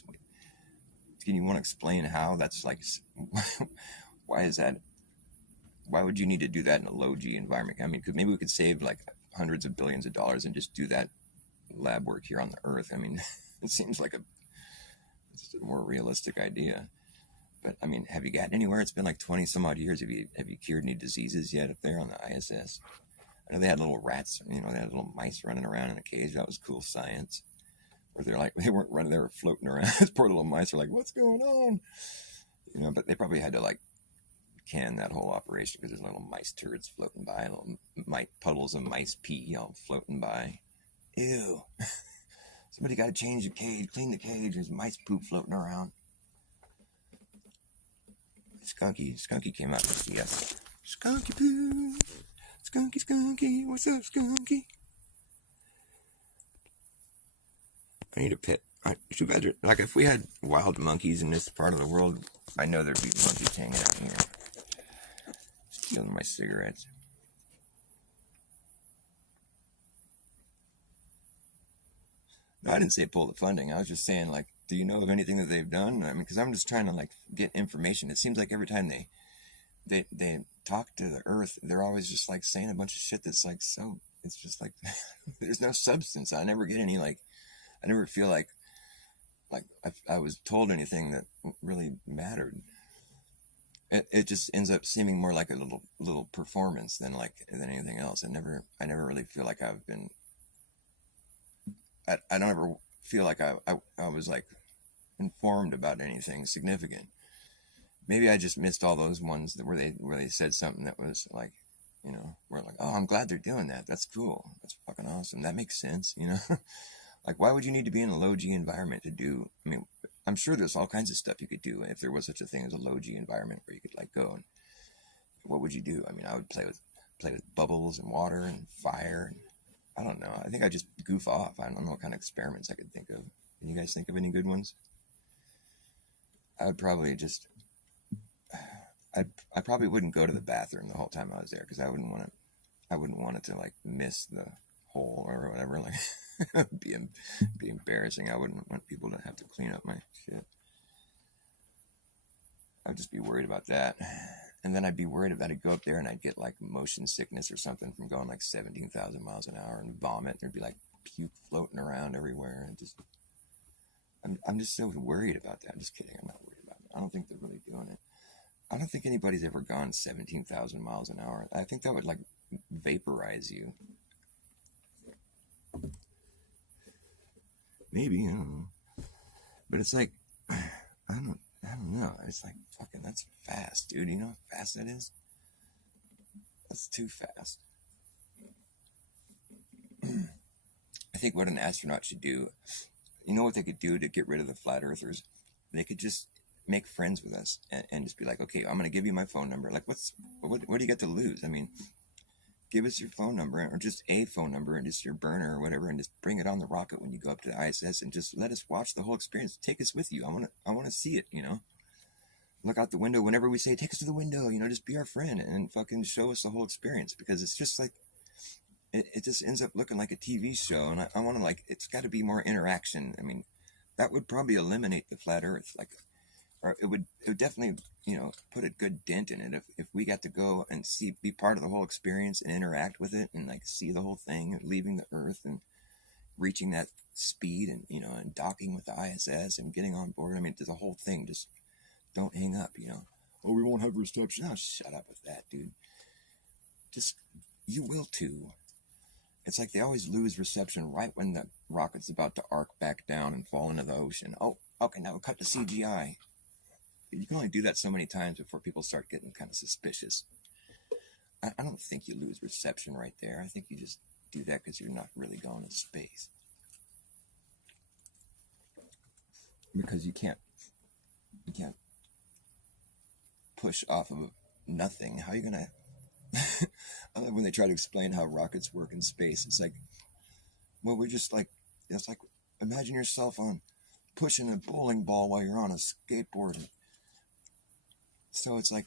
Can you want to explain how that's like? Why is that? Why would you need to do that in a low G environment? I mean, maybe we could save like hundreds of billions of dollars and just do that lab work here on the Earth. I mean, it seems like it's a more realistic idea. But I mean, have you gotten anywhere? It's been like 20 some odd years. Have you cured any diseases yet up there on the ISS? I know they had little rats, they had little mice running around in a cage. That was cool science. Or they weren't running, they were floating around. These poor little mice were like, what's going on? But they probably had to like can that whole operation because there's little mice turds floating by, little puddles of mice pee all floating by. Ew. Somebody got to change the cage, clean the cage. There's mice poop floating around. Skunky came out to see us. Skunky poo. Skunky. What's up, Skunky? I need a pet. Too bad. Like, if we had wild monkeys in this part of the world, I know there'd be monkeys hanging out here. Stealing my cigarettes. No, I didn't say pull the funding. I was just saying, like, do you know of anything that they've done? I mean, because I'm just trying to, like, get information. It seems like every time they talk to the Earth, they're always just, like, saying a bunch of shit that's, like, so... It's just, like, there's no substance. I never get any, like... I never feel like I was told anything that really mattered. It just ends up seeming more like a little performance than anything else. I never really feel like I've been... I don't ever feel like I was like informed about anything significant. Maybe I just missed all those ones where they said something that was like, we're like, oh, I'm glad they're doing that. That's cool. That's fucking awesome. That makes sense, Like, why would you need to be in a low G environment to do? I mean, I'm sure there's all kinds of stuff you could do if there was such a thing as a low G environment where you could like go and what would you do? I mean, I would play with bubbles and water and fire. And, I don't know. I think I just goof off. I don't know what kind of experiments I could think of. Can you guys think of any good ones? I would probably just... I probably wouldn't go to the bathroom the whole time I was there because I wouldn't want it to like miss the hole or whatever. Like, be embarrassing. I wouldn't want people to have to clean up my shit. I'd just be worried about that. And then I'd be worried about I'd go up there and I'd get like motion sickness or something from going like 17,000 miles an hour and vomit. There'd be like puke floating around everywhere, and just I'm just so worried about that. I'm just kidding. I'm not worried about it. I don't think they're really doing it. I don't think anybody's ever gone 17,000 miles an hour. I think that would like vaporize you. Maybe, I don't know. But it's like, I don't know. It's like, fucking, that's fast, dude. You know how fast that is? That's too fast. I think what an astronaut should do, you know what they could do to get rid of the flat earthers? They could just make friends with us and just be like, okay, I'm going to give you my phone number. Like, what do you got to lose? I mean, give us your phone number, or just a phone number, and just your burner or whatever, and just bring it on the rocket when you go up to the ISS, and just let us watch the whole experience. Take us with you. I want to see it, you know? Look out the window whenever we say, take us to the window, you know, just be our friend and fucking show us the whole experience, because it's just like, it just ends up looking like a TV show, and I want to, like, it's got to be more interaction. I mean, that would probably eliminate the flat earth, like, or it would definitely, you know, put a good dent in it if we got to go and be part of the whole experience and interact with it and like see the whole thing and leaving the earth and reaching that speed and, you know, and docking with the ISS and getting on board. I mean, the whole thing, just don't hang up, you know. Oh, we won't have reception. Oh, shut up with that, dude. Just, you will too. It's like they always lose reception right when the rocket's about to arc back down and fall into the ocean. Oh, okay, now we'll cut to CGI. You can only do that so many times before people start getting kind of suspicious. I don't think you lose reception right there. I think you just do that because you're not really going to space. Because you can't push off of nothing. How are you going to... I love when they try to explain how rockets work in space. It's like, well, we're just like, it's like, imagine yourself on pushing a bowling ball while you're on a skateboard. So it's like,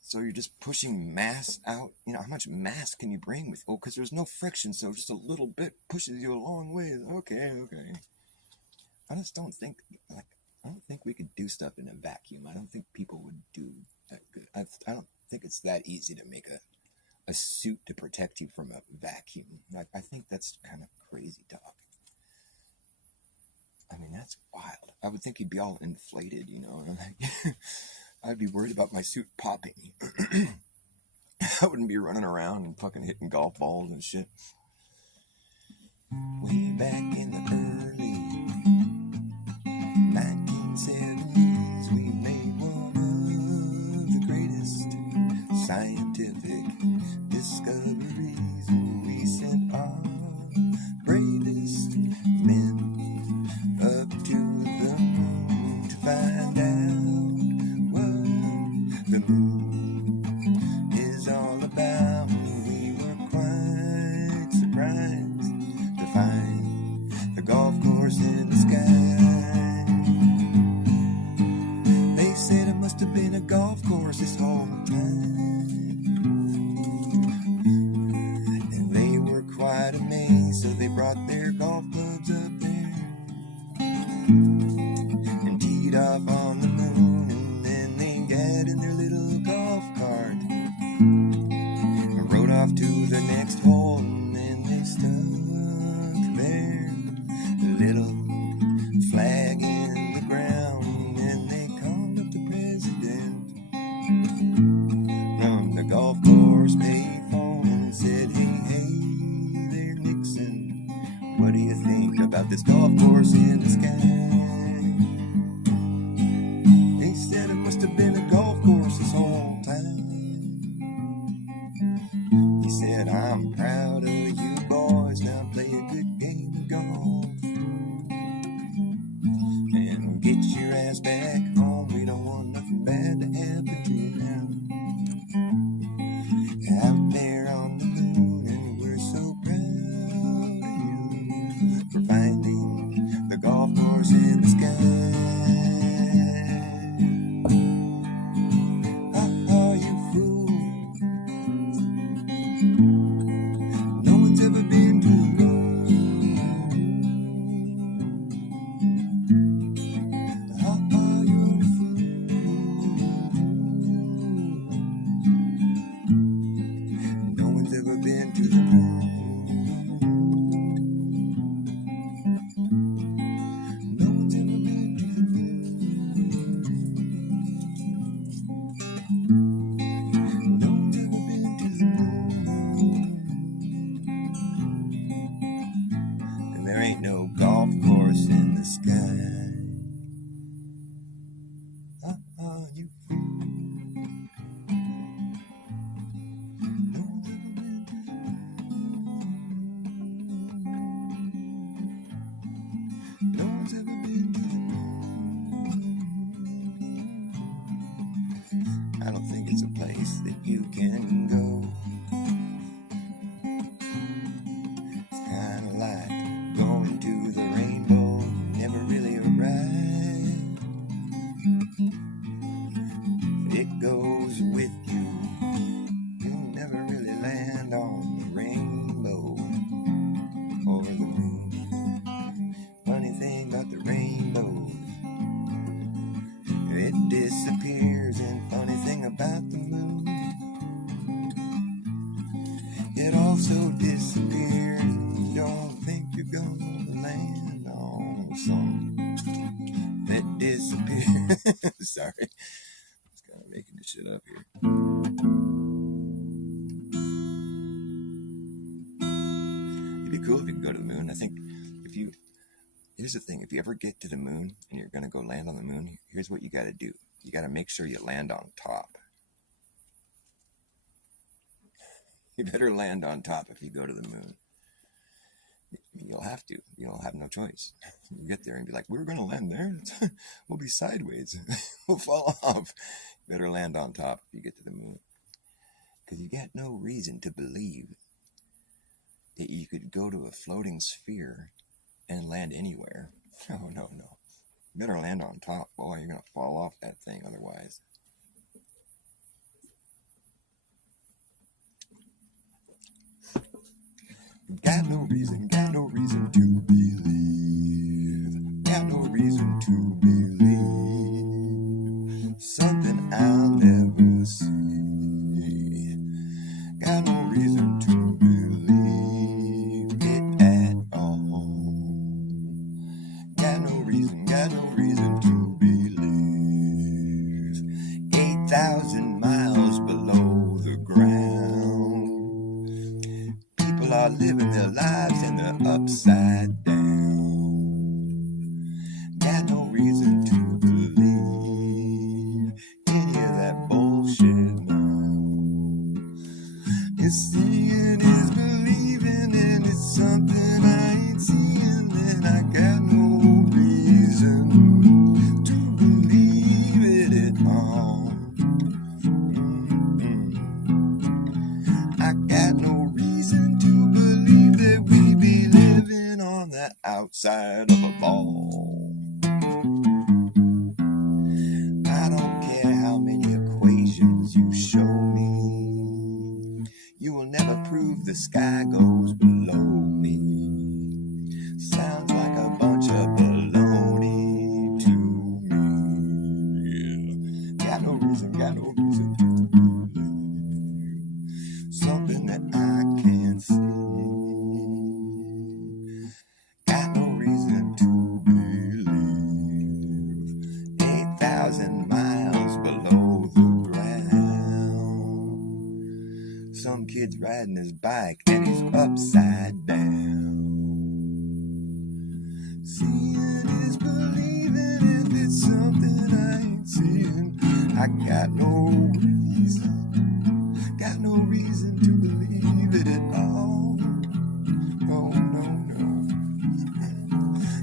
so you're just pushing mass out. You know, how much mass can you bring with? Oh, because there's no friction, so just a little bit pushes you a long way. Okay. I just don't think, like, I don't think we could do stuff in a vacuum. I don't think people would do that good. I don't think it's that easy to make a suit to protect you from a vacuum. I think that's kind of crazy talk. I mean, that's wild. I would think you'd be all inflated, you know. Like, I'd be worried about my suit popping. I wouldn't be running around and fucking hitting golf balls and shit. Way back in the early 1970s, we made one of the greatest scientific discoveries. We sent our bravest men up to the moon to find out the moon is all about. We were quite surprised to find the golf course in the sky. They said it must have been a golf course this whole time, and they were quite amazed, so they brought their golf clubs up there and teed off on the moon, and then they got in their little golf cart and rode off to the next hole, and then they stuck their little flag in the ground, and they called up the president from the golf course payphone and said, hey there, Nixon, what do you think about this golf course in the sky? They said it must have been a golf course this whole time. He said, I'm proud of you boys, now play a good game of golf and get your ass back home. We don't want nothing bad to happen to you now. Out there on the moon, and we're so proud of you for finding the golf course in the sky. it's a place that you can go. It's kind of like going to the rainbow, never really arrive. It goes with you, you'll never really land on the rainbow or the moon. Funny thing about the rainbow, it disappears, and funny thing about the moon, it also disappears. You don't think you're gonna land on something that disappears. Sorry, I was kind of making this shit up here. It'd be cool if you could go to the moon. I think here's the thing, if you ever get to the moon and you're going to go land on the moon, here's what you got to do. You got to make sure you land on top. You better land on top if you go to the moon. You'll have to. You'll have no choice. You get there and be like, we're going to land there. We'll be sideways. We'll fall off. You better land on top if you get to the moon. Because you got no reason to believe that you could go to a floating sphere and land anywhere. No. You better land on top. Boy, you're going to fall off that thing otherwise. Got no reason to believe. Got no reason to believe something I'll never see. Got no reason to believe it at all. Got no reason to believe 8,000 miles below the ground, people are living their lives and they're upside down. Got no reason to believe any of that bullshit now. It's seeing is believing, and it's something I ain't seeing, and I got no reason to believe it at all. I got no reason to believe that we be living on the outside of a ball. I don't care how many equations you show me, you will never prove the sky goes below me. Sounds like a bunch of baloney to me. Got no reason to believe something that I can't see. Got no reason to believe 8,000 miles below the ground, some kid's riding his bike and he's upside down. Seeing is believing, if it's something I ain't seeing. I got no reason to believe it at all. No.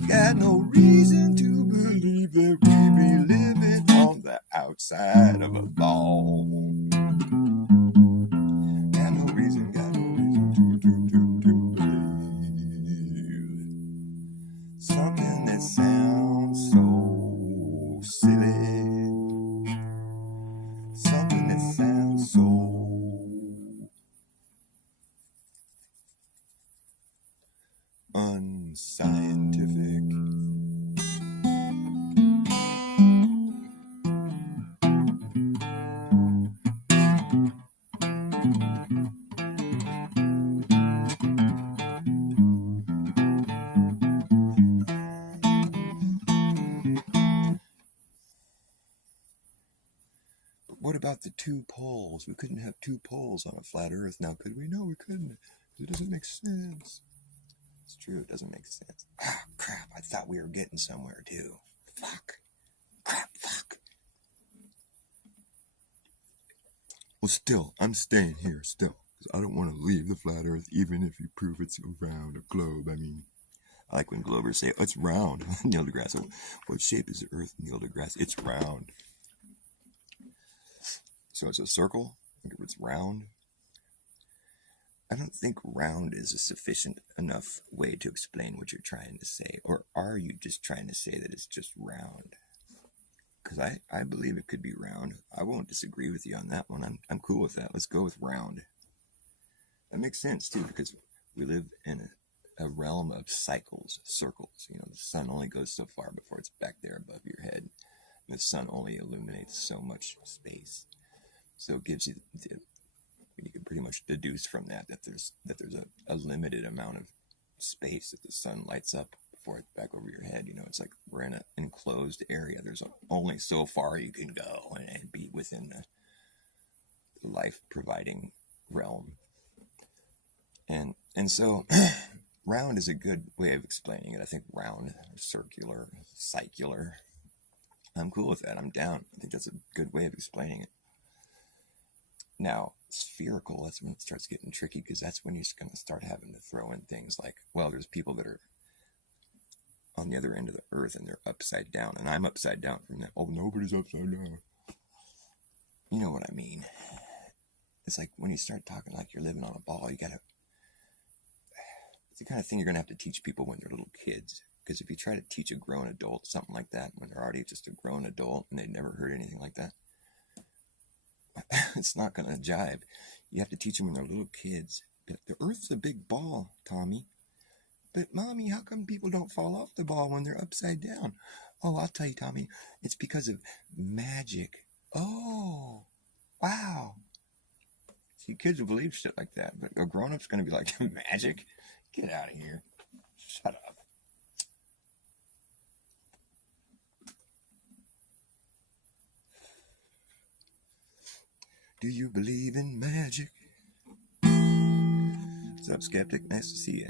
Got no reason to believe that we be living on the outside of a ball. Got no reason to believe something that sounds so silly. Something that sounds so unscientific. What about the two poles? We couldn't have two poles on a flat earth now, could we? No, we couldn't. It doesn't make sense. It's true, it doesn't make sense. Ah, crap, I thought we were getting somewhere too. Fuck. Well, still, I'm staying here still, because I don't want to leave the flat earth, even if you prove it's around a globe. I mean, I like when Globers say, oh, it's round. Neil deGrasse, what shape is the earth, Neil deGrasse? It's round. So it's a circle? If it's round? I don't think round is a sufficient enough way to explain what you're trying to say. Or are you just trying to say that it's just round? Because I believe it could be round. I won't disagree with you on that one. I'm cool with that. Let's go with round. That makes sense too, because we live in a realm of cycles, circles. You know, the sun only goes so far before it's back there above your head. The sun only illuminates so much space. So it gives you you can pretty much deduce from that there's a limited amount of space that the sun lights up before it's back over your head. You know, it's like we're in an enclosed area. There's only so far you can go and be within the life providing realm. And so round is a good way of explaining it. I think round, circular, cycular. I'm cool with that. I'm down. I think that's a good way of explaining it. Now, spherical, that's when it starts getting tricky, because that's when you're going to start having to throw in things like, well, there's people that are on the other end of the earth and they're upside down, and I'm upside down from that. Oh, nobody's upside down. You know what I mean? It's like when you start talking like you're living on a ball, it's the kind of thing you're going to have to teach people when they're little kids. Because if you try to teach a grown adult something like that when they're already just a grown adult and they've never heard anything like that, it's not going to jive. You have to teach them when they're little kids. The earth's a big ball, Tommy. But Mommy, how come people don't fall off the ball when they're upside down? Oh, I'll tell you, Tommy. It's because of magic. Oh, wow. See, kids will believe shit like that. But a grown-up's going to be like, magic? Get out of here. Shut up. Do you believe in magic? What's up, Skeptic? Nice to see you.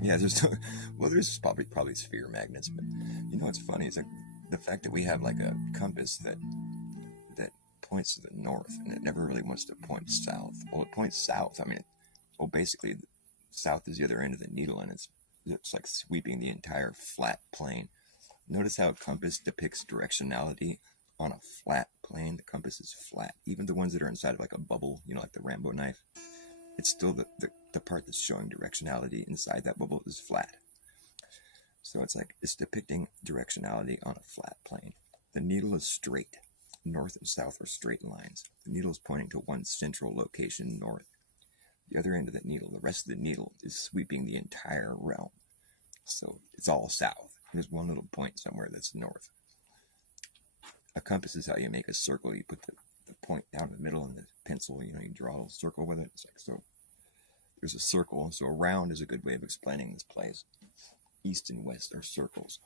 Yeah, there's probably sphere magnets, but you know what's funny is like the fact that we have like a compass that points to the north, and it never really wants to point south. Well, it points south. I mean, basically, south is the other end of the needle, and it's like sweeping the entire flat plane. Notice how a compass depicts directionality on a flat plane. The compass is flat. Even the ones that are inside of like a bubble, you know, like the Rambo knife, it's still the part that's showing directionality inside that bubble is flat. So it's depicting directionality on a flat plane. The needle is straight. North and south are straight lines. The needle is pointing to one central location north. The other end of the needle, the rest of the needle, is sweeping the entire realm. So it's all south. There's one little point somewhere that's north. A compass is how you make a circle. You put the point down in the middle and the pencil, you draw a little circle with it. It's like, so there's a circle. So a round is a good way of explaining this place. East and west are circles.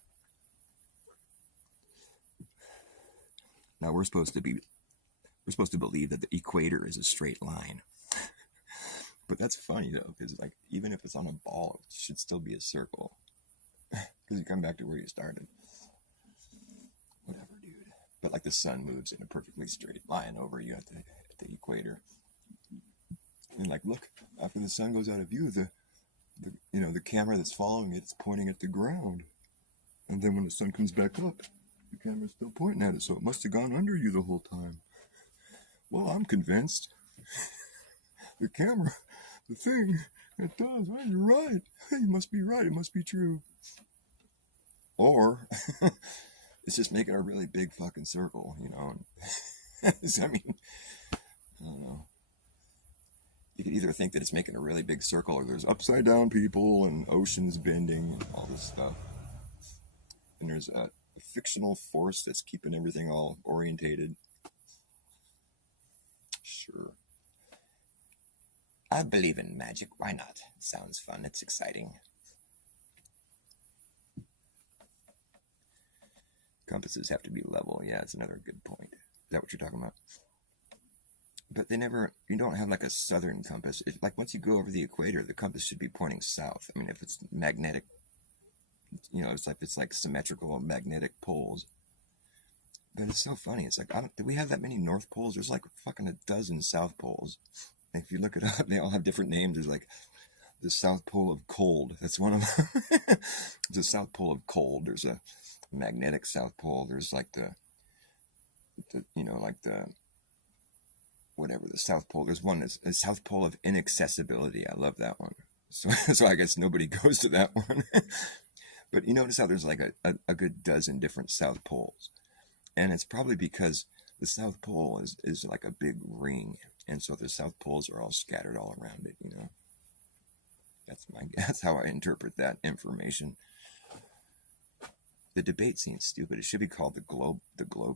Now we're supposed to believe that the equator is a straight line. But that's funny though, because like even if it's on a ball, it should still be a circle. Because you come back to where you started. Whatever, dude. But like the sun moves in a perfectly straight line over you at the equator. And like, look, after the sun goes out of view, the camera that's following it's pointing at the ground. And then when the sun comes back up, the camera's still pointing at it, so it must have gone under you the whole time. Well, I'm convinced. The camera, the thing, it does. Oh, you're right. You must be right. It must be true. Or it's just making a really big fucking circle, I mean, I don't know. You could either think that it's making a really big circle, or there's upside down people and oceans bending and all this stuff. And there's a fictional force that's keeping everything all orientated. Sure. I believe in magic. Why not? It sounds fun. It's exciting. Compasses have to be level. Yeah, that's another good point. Is that what you're talking about? But you don't have like a southern compass. Like once you go over the equator, the compass should be pointing south. I mean, if it's magnetic, it's like symmetrical magnetic poles. But it's so funny. It's like, do we have that many north poles? There's like fucking a dozen south poles. And if you look it up, they all have different names. There's like the South Pole of Cold. That's one of them. The South Pole of Cold. There's a magnetic South Pole. There's like the like the whatever the South Pole. There's one that's the South Pole of inaccessibility. I love that one. So so I guess nobody goes to that one. But you notice how there's like a good dozen different South Poles, and it's probably because the South Pole is like a big ring, and so the South Poles are all scattered all around it. That's how I interpret that information. The debate seems stupid. It should be called the globe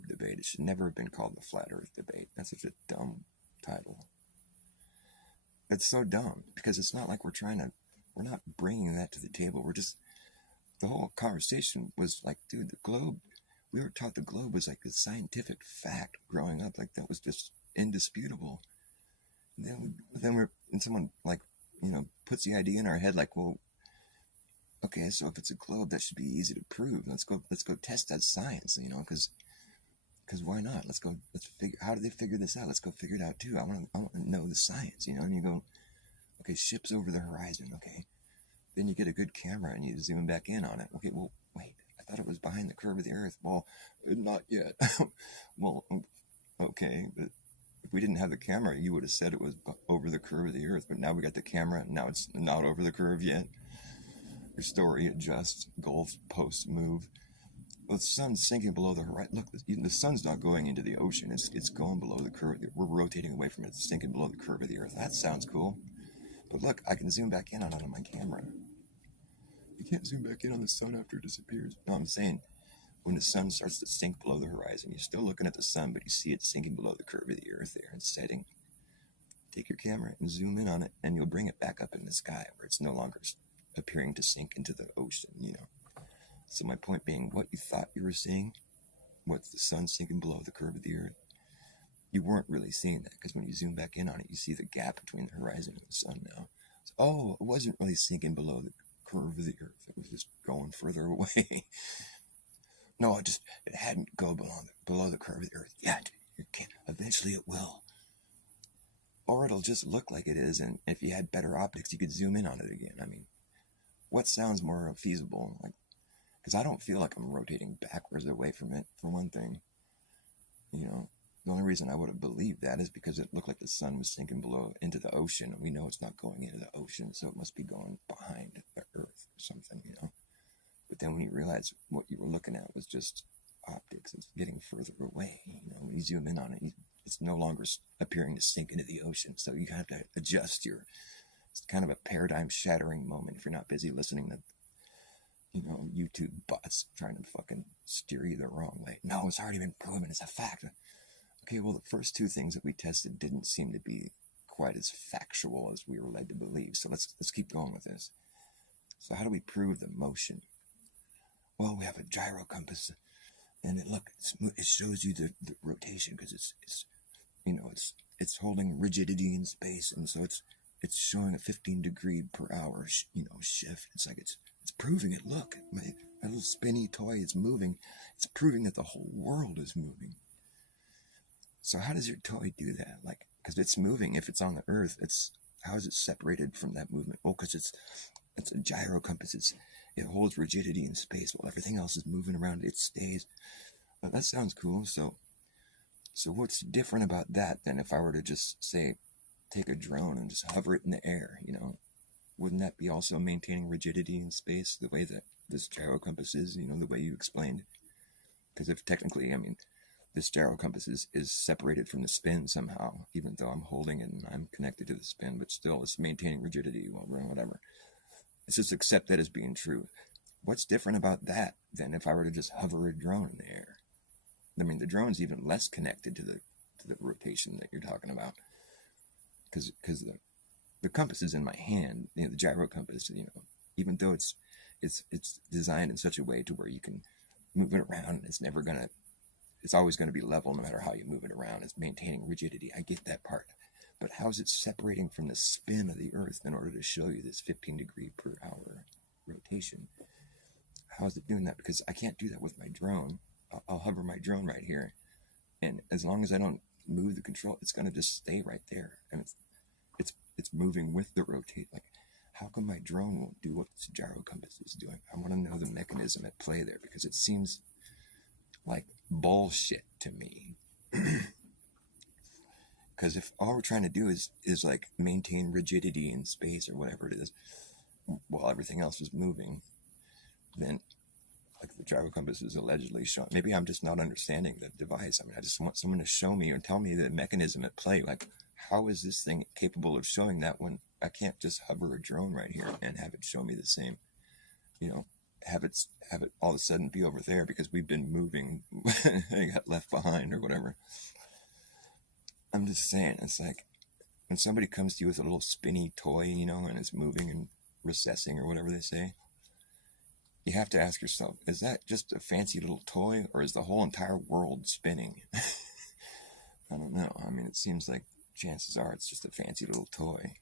debate. It should never have been called the flat Earth debate. That's such a dumb title. It's so dumb because it's not like we're not bringing that to the table. The whole conversation was like, dude, the globe. We were taught the globe was like a scientific fact growing up, like that was just indisputable. And then someone like, puts the idea in our head, like, well, okay, so if it's a globe, that should be easy to prove. Let's go test that science, because why not? Let's figure, how do they figure this out? Let's go figure it out too. I want to know the science, and you go, okay, ships over the horizon, okay. Then you get a good camera and you zoom back in on it. Okay, well, wait, I thought it was behind the curve of the Earth. Well, not yet. Well, okay, but if we didn't have the camera, you would have said it was over the curve of the Earth, but now we got the camera, and now it's not over the curve yet. Your story adjusts, goalposts move. Well, the sun's sinking below the horizon. Look, the sun's not going into the ocean. It's going below the curve. We're rotating away from it. It's sinking below the curve of the Earth. That sounds cool. But look, I can zoom back in on it on my camera. You can't zoom back in on the sun after it disappears. No, I'm saying when the sun starts to sink below the horizon, you're still looking at the sun, but you see it sinking below the curve of the Earth there. It's setting. Take your camera and zoom in on it, and you'll bring it back up in the sky where it's no longer appearing to sink into the ocean, So my point being, what you thought you were seeing, what's the sun sinking below the curve of the Earth, you weren't really seeing that, because when you zoom back in on it, you see the gap between the horizon and the sun now. So, it wasn't really sinking below the curve of the Earth. It was just going further away. No, it hadn't go below the curve of the Earth yet. It can't. Eventually it will. Or it'll just look like it is, and if you had better optics, you could zoom in on it again. I mean, what sounds more feasible? Because I don't feel like I'm rotating backwards away from it, for one thing. The only reason I would have believed that is because it looked like the sun was sinking below into the ocean, and we know it's not going into the ocean, so it must be going behind the Earth or something, But then when you realize what you were looking at was just optics, it's getting further away, when you zoom in on it, it's no longer appearing to sink into the ocean, so you have to adjust it's kind of a paradigm-shattering moment if you're not busy listening to YouTube bots trying to fucking steer you the wrong way. No, it's already been proven. It's a fact. Okay, well, the first two things that we tested didn't seem to be quite as factual as we were led to believe. So let's keep going with this. So how do we prove the motion? Well, we have a gyro compass, and it shows you the rotation, because it's holding rigidity in space, and so it's showing a 15 degree per hour shift. It's like it's proving it. Look, my little spinny toy is moving. It's proving that the whole world is moving. So how does your toy do that? Because it's moving. If it's on the Earth, how is it separated from that movement? Well, because it's a gyro compass. It holds rigidity in space while everything else is moving around. It stays. Well, that sounds cool. So what's different about that than if I were to just say, take a drone and just hover it in the air? Wouldn't that be also maintaining rigidity in space the way that this gyro compass is? The way you explained. Because if technically, this gyro compass is separated from the spin somehow, even though I'm holding it and I'm connected to the spin, but still it's maintaining rigidity while running whatever. Let's just accept that as being true. What's different about that than if I were to just hover a drone in the air? The drone's even less connected to the rotation that you're talking about, because the compass is in my hand. The gyro compass, even though it's designed in such a way to where you can move it around, it's always going to be level no matter how you move it around. It's maintaining rigidity. I get that part. But how is it separating from the spin of the Earth in order to show you this 15 degree per hour rotation? How is it doing that? Because I can't do that with my drone. I'll hover my drone right here, and as long as I don't move the control, it's going to just stay right there. And it's moving with the rotate. How come my drone won't do what this gyro compass is doing? I want to know the mechanism at play there, because it seems like bullshit to me. Because if all we're trying to do is like maintain rigidity in space or whatever it is, while everything else is moving, then like the gyro compass is allegedly showing. Maybe I'm just not understanding the device. I mean, I just want someone to show me and tell me the mechanism at play. Like, how is this thing capable of showing that when I can't just hover a drone right here and have it show me the same, you know, have it all of a sudden be over there because we've been moving and got left behind or whatever. I'm just saying, it's like when somebody comes to you with a little spinny toy, you know, and it's moving and recessing or whatever they say, you have to ask yourself, is that just a fancy little toy or is the whole entire world spinning? I don't know. I mean, it seems like chances are it's just a fancy little toy.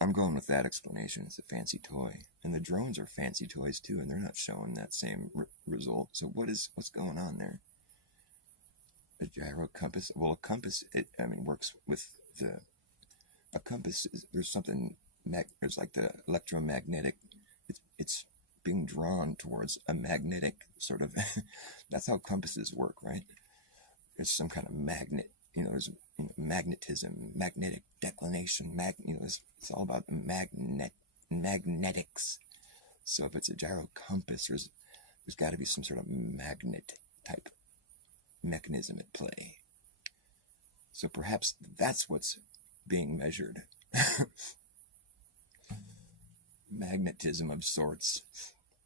I'm going with that explanation. It's a fancy toy. And the drones are fancy toys too, and they're not showing that same result. So what's going on there? A gyro compass? Well, a compass, works with a compass. There's something, there's like the electromagnetic, it's being drawn towards a magnetic sort of, that's how compasses work, right? There's some kind of magnet, there's magnetism, magnetic declination, it's all about magnetics. So if it's a gyro compass, there's got to be some sort of magnet type mechanism at play. So perhaps that's what's being measured. Magnetism of sorts.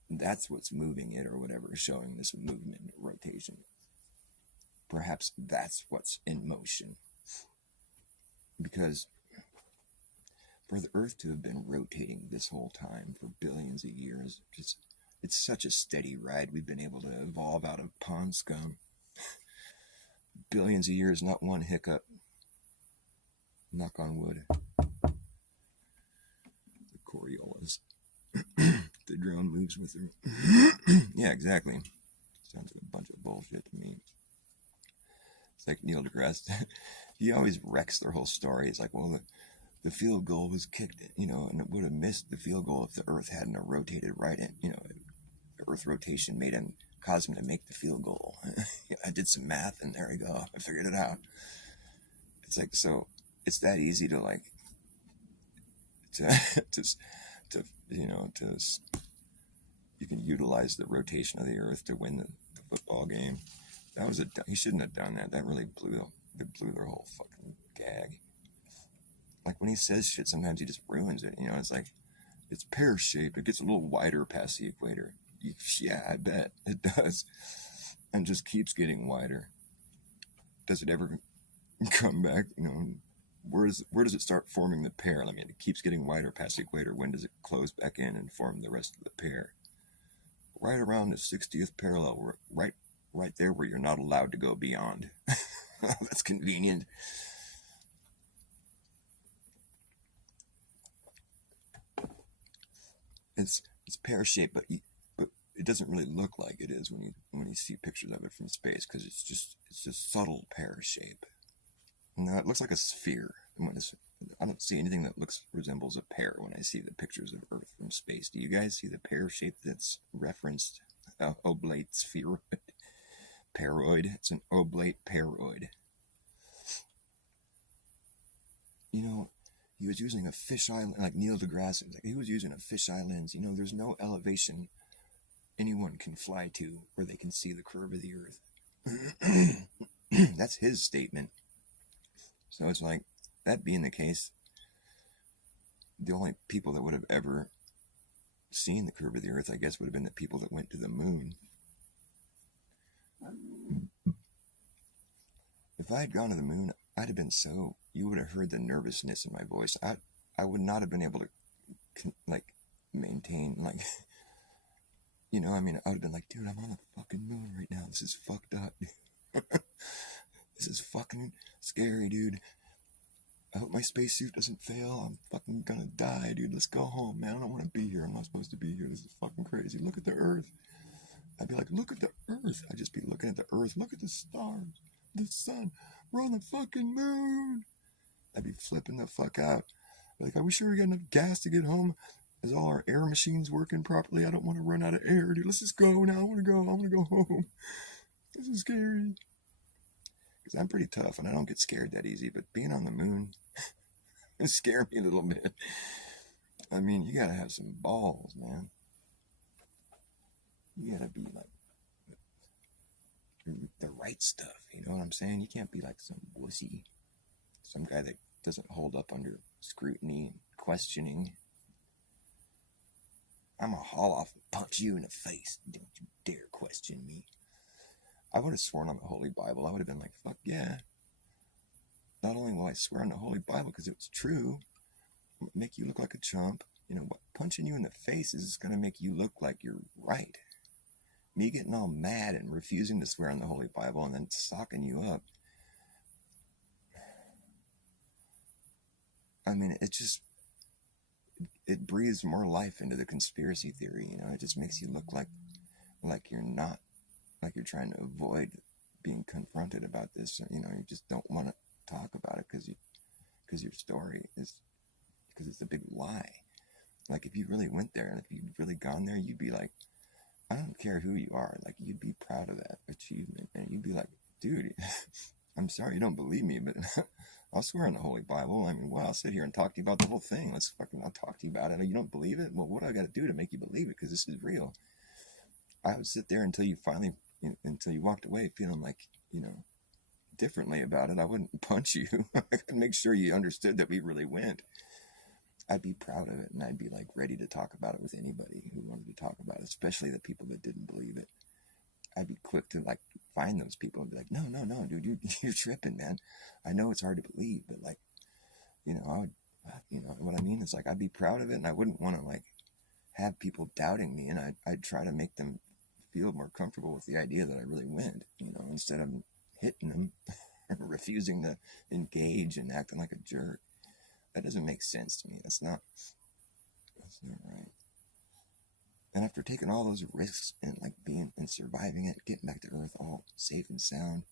That's what's moving it or whatever, showing this movement, rotation. Perhaps that's what's in motion. Because for the Earth to have been rotating this whole time for billions of years, it's such a steady ride. We've been able to evolve out of pond scum. Billions of years, not one hiccup. Knock on wood. The Coriolis. The drone moves with her. Yeah, exactly. Sounds like a bunch of bullshit to me. It's like Neil deGrasse. He always wrecks their whole story. It's like, well, the field goal was kicked, and it would have missed the field goal if the Earth hadn't rotated right. The Earth rotation caused him to make the field goal. I did some math, and there we go. I figured it out. It's like, so it's that easy to like you can utilize the rotation of the Earth to win the football game. He shouldn't have done that. That really blew their whole fucking gag. Like when he says shit, sometimes he just ruins it. It's like, it's pear-shaped. It gets a little wider past the equator. Yeah, I bet it does. And just keeps getting wider. Does it ever come back? Where does it start forming the pear? I mean, it keeps getting wider past the equator. When does it close back in and form the rest of the pear? Right around the 60th parallel, right there where you're not allowed to go beyond. That's convenient. It's pear-shaped, but it doesn't really look like it is when you see pictures of it from space, because it's just subtle pear shape. No, it looks like a sphere. I don't see anything that resembles a pear when I see the pictures of Earth from space. Do you guys see the pear shape that's referenced? Oblate spheroid. Paroid. It's an oblate paroid. He was using a fisheye, like Neil deGrasse. He was using a fisheye lens. There's no elevation anyone can fly to where they can see the curve of the Earth. That's his statement. So it's like, that being the case, the only people that would have ever seen the curve of the Earth, I guess, would have been the people that went to the moon. If I had gone to the moon, I'd have been you would have heard the nervousness in my voice. I would not have been able to, maintain, I would have been like, dude, I'm on the fucking moon right now. This is fucked up. This is fucking scary, dude. I hope my spacesuit doesn't fail. I'm fucking gonna die, dude. Let's go home, man. I don't want to be here. I'm not supposed to be here. This is fucking crazy. Look at the Earth. I'd be like, look at the Earth. I'd just be looking at the Earth. Look at the stars, the sun. We're on the fucking moon. I'd be flipping the fuck out. Like, are we sure we got enough gas to get home? Is all our air machines working properly? I don't want to run out of air, dude. Let's just go now. I want to go home. This is scary. Because I'm pretty tough and I don't get scared that easy, but being on the moon scared me a little bit. I mean, you gotta have some balls, man. You gotta be like the right stuff, you know what I'm saying? You can't be like some wussy, some guy that doesn't hold up under scrutiny and questioning. I'm gonna haul off and punch you in the face. Don't you dare question me. I would have sworn on the Holy Bible. I would have been like, fuck yeah. Not only will I swear on the Holy Bible because it was true, make you look like a chump. You know, punching you in the face is going to make you look like you're right. Me getting all mad and refusing to swear on the Holy Bible and then socking you up. I mean, it breathes more life into the conspiracy theory, you know. It just makes you look like you're not, like you're trying to avoid being confronted about this. You know, you just don't want to talk about it because your story is, because it's a big lie. Like if you really went there and if you'd really gone there, you'd be like, I don't care who you are, like you'd be proud of that achievement and you'd be like, dude, I'm sorry you don't believe me, but I'll swear on the Holy Bible. I mean, well, I'll sit here and talk to you about the whole thing. I'll talk to you about it. You don't believe it? Well, what do I got to do to make you believe it? Because this is real. I would sit there until you finally, until you walked away feeling like, differently about it. I wouldn't punch you. I'd make sure you understood that we really went. I'd be proud of it, and I'd be like ready to talk about it with anybody who wanted to talk about it, especially the people that didn't believe it. I'd be quick to like find those people and be like, no, dude, you're tripping, man. I know it's hard to believe, but like, I would, what I mean is like, I'd be proud of it, and I wouldn't want to like have people doubting me, and I'd try to make them feel more comfortable with the idea that I really went, instead of hitting them or refusing to engage and acting like a jerk. That doesn't make sense to me. That's not right. And after taking all those risks and like being and surviving it, getting back to Earth all safe and sound,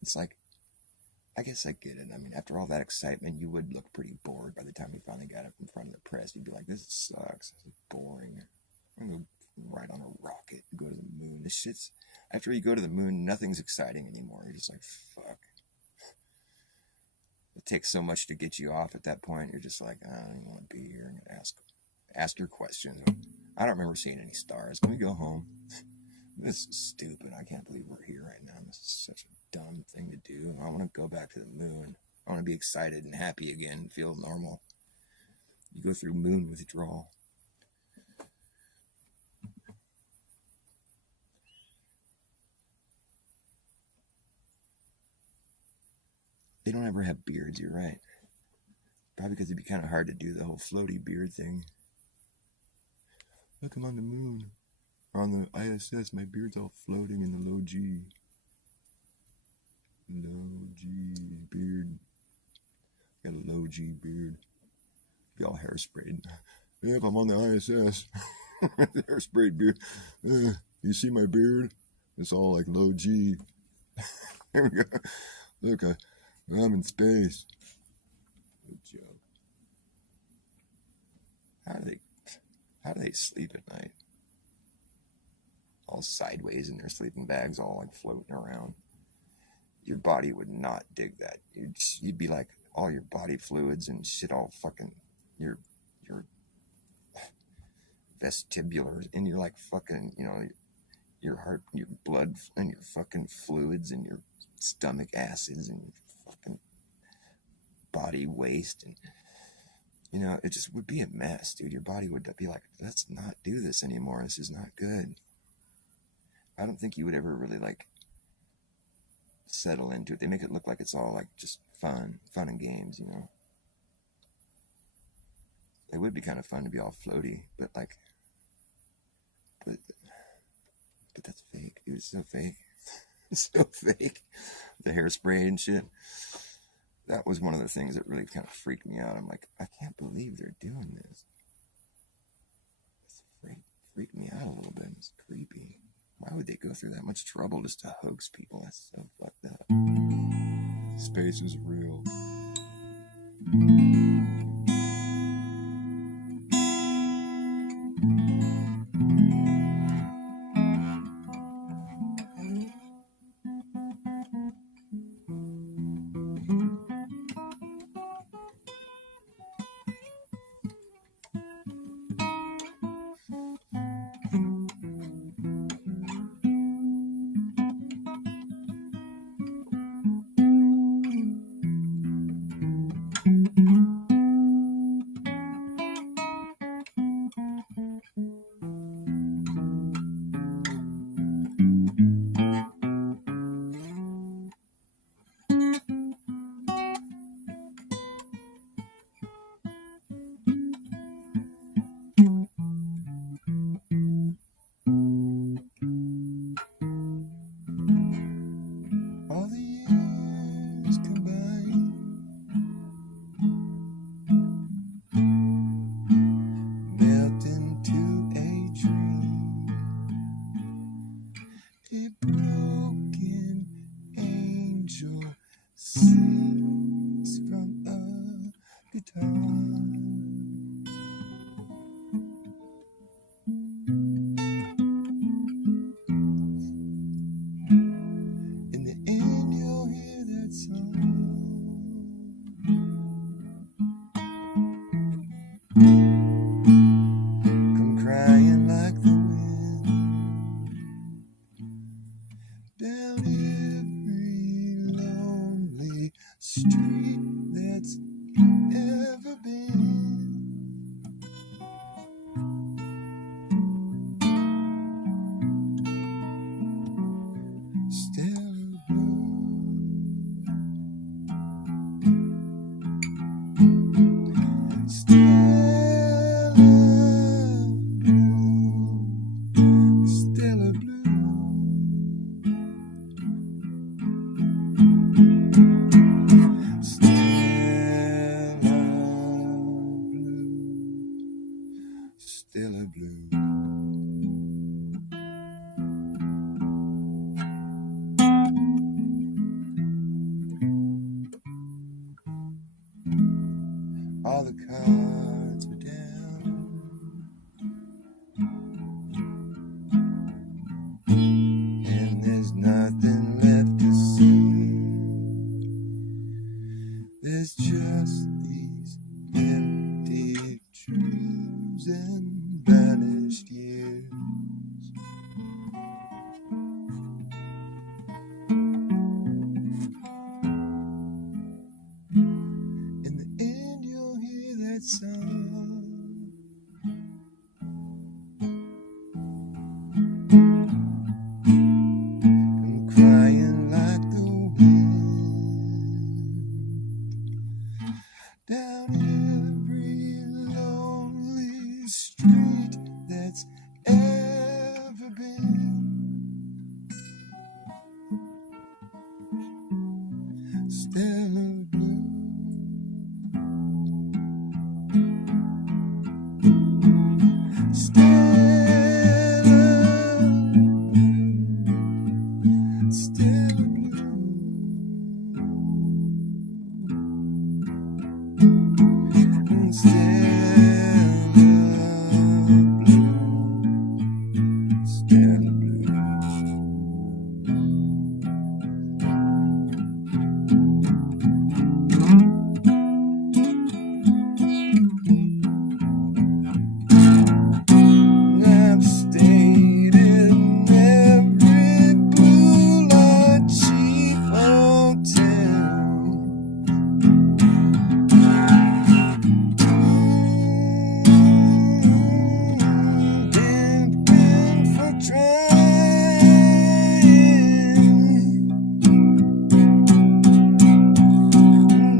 it's like, I guess I get it. I mean, after all that excitement, you would look pretty bored by the time you finally got up in front of the press. You'd be like, this sucks. This is boring. I'm going to go ride on a rocket and go to the moon. This shit's, after you go to the moon, nothing's exciting anymore. You're just like, fuck. It takes so much to get you off at that point. You're just like, I don't even want to be here. I'm going to ask your questions. I don't remember seeing any stars. Let me go home. This is stupid. I can't believe we're here right now. This is such a dumb thing to do. I want to go back to the moon. I want to be excited and happy again and feel normal. You go through moon withdrawal. They don't ever have beards, you're right. Probably because it'd be kind of hard to do the whole floaty beard thing. Look, I'm on the moon. Or on the ISS, my beard's all floating in the low G. Low G beard. Got a low G beard. Be all hairsprayed. Yep, I'm on the ISS. Hairsprayed beard. You see my beard? It's all like low G. Here we go. Look, I'm in space. Good joke. How do they sleep at night? All sideways in their sleeping bags, all like floating around. Your body would not dig that. You'd be like all your body fluids and shit all fucking your vestibulars, and you're like fucking, your heart, your blood, and your fucking fluids, and your stomach acids, and your fucking body waste, and it just would be a mess, dude. Your body would be like, let's not do this anymore. This is not good. I don't think you would ever really like settle into it. They make it look like it's all like just fun and games, It would be kind of fun to be all floaty, but that's fake, dude. It's so fake. It's so fake. The hairspray and shit. That was one of the things that really kind of freaked me out. I'm like, I can't believe they're doing this. It's freaked me out a little bit. It's creepy. Why would they go through that much trouble just to hoax people? That's so fucked up. Space is real. A broken angel sings from a guitar. In the end, you'll hear that song. Come crying like the wind down every lonely street that's ever been. Stellar blue, stellar blue, stellar blue, stellar blue. All the cards are down, and there's nothing left to see. There's just these empty dreams and vanished years. In the end, you'll hear that song. I'm crying like the wind down every lonely street that's ever been. Stellar blue, stellar blue, stellar blue, stellar blue. I've stayed in every blue light cheap hotel. Didn't been for trying.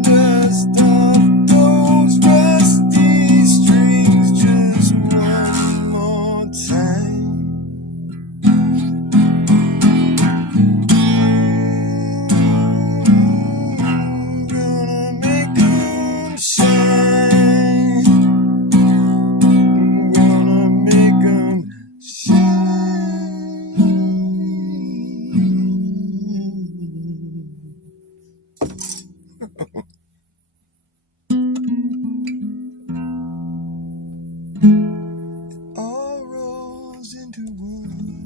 Dust off those rusty strings just one more time. Gonna make 'em shine. Gonna make 'em shine. All rolls into one.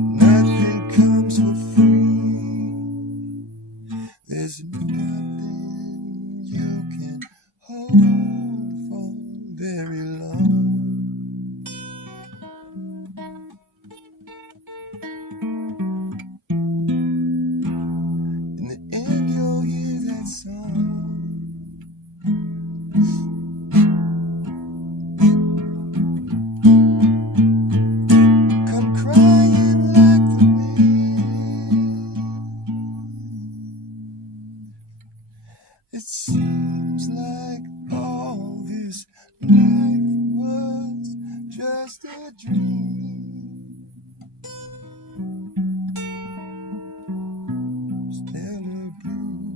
Nothing comes for free. There's nothing you can hold for very long. In the end, you'll hear that song. Come crying like the wind. It seems like all this life was just a dream. Stellar blue,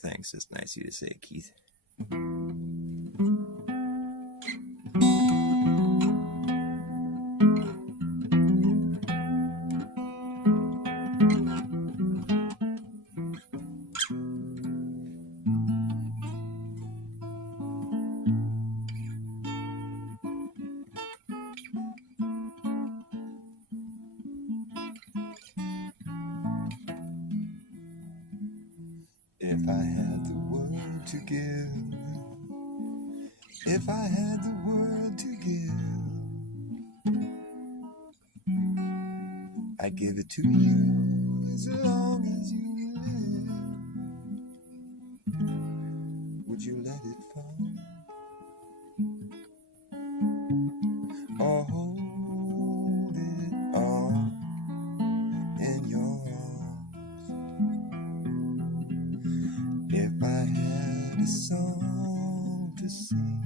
thanks. It's nice of you to say it, Keith. If I had the world to give, if I had the world to give, I'd give it to you as long as you live. Would you let it fall? Or hold it all in your arms? If I had a song to sing,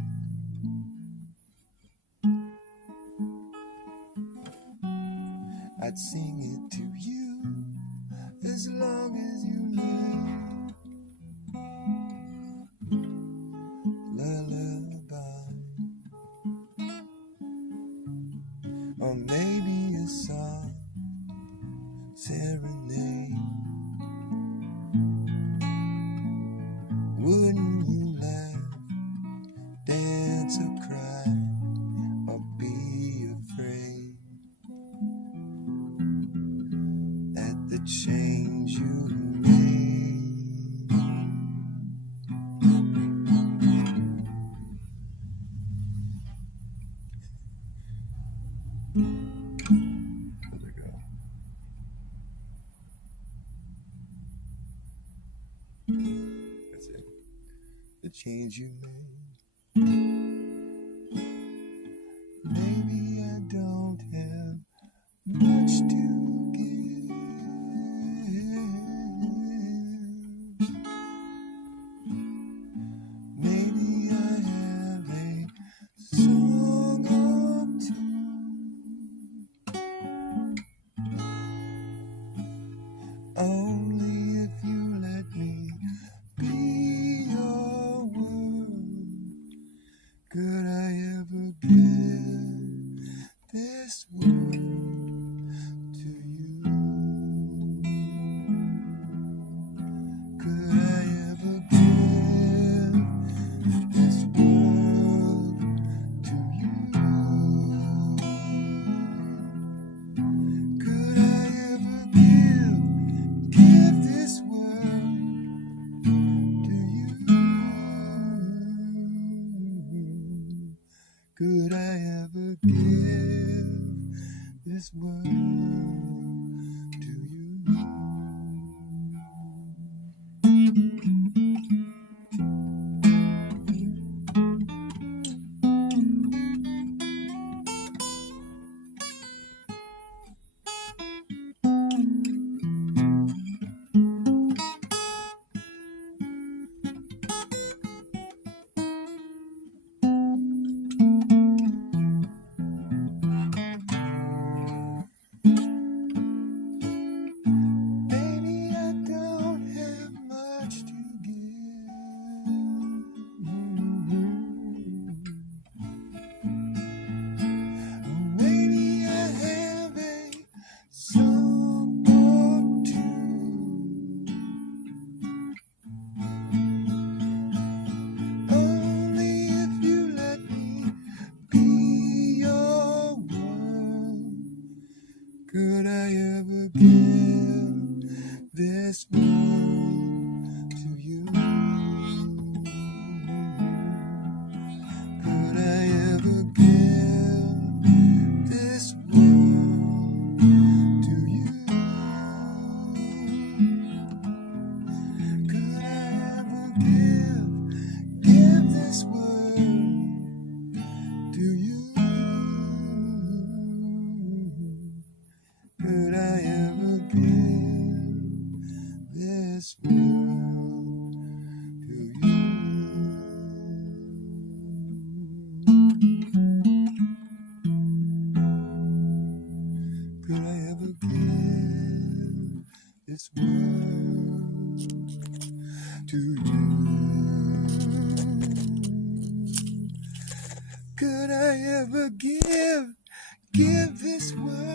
I'd sing it to you as long as you live. Lullaby, or maybe a song serenade. Wouldn't you laugh, dance or cry, or be afraid at the change you made? There we go. That's it. The change you made. Maybe I don't have much to give. Maybe I have a song or two. Only if you let me be your world could I ever give this world to you. Could I ever give this world to you? Could I ever give this world to you? Could I ever give this world to you? Baby, I don't have much to give. Maybe I have a song or two. Only if you let me be your world could I ever give this world to you. Could I ever give this world to you? Could I ever give this world to you? Could I ever give this world to you? Could I ever give this world to to you. Could I ever give this world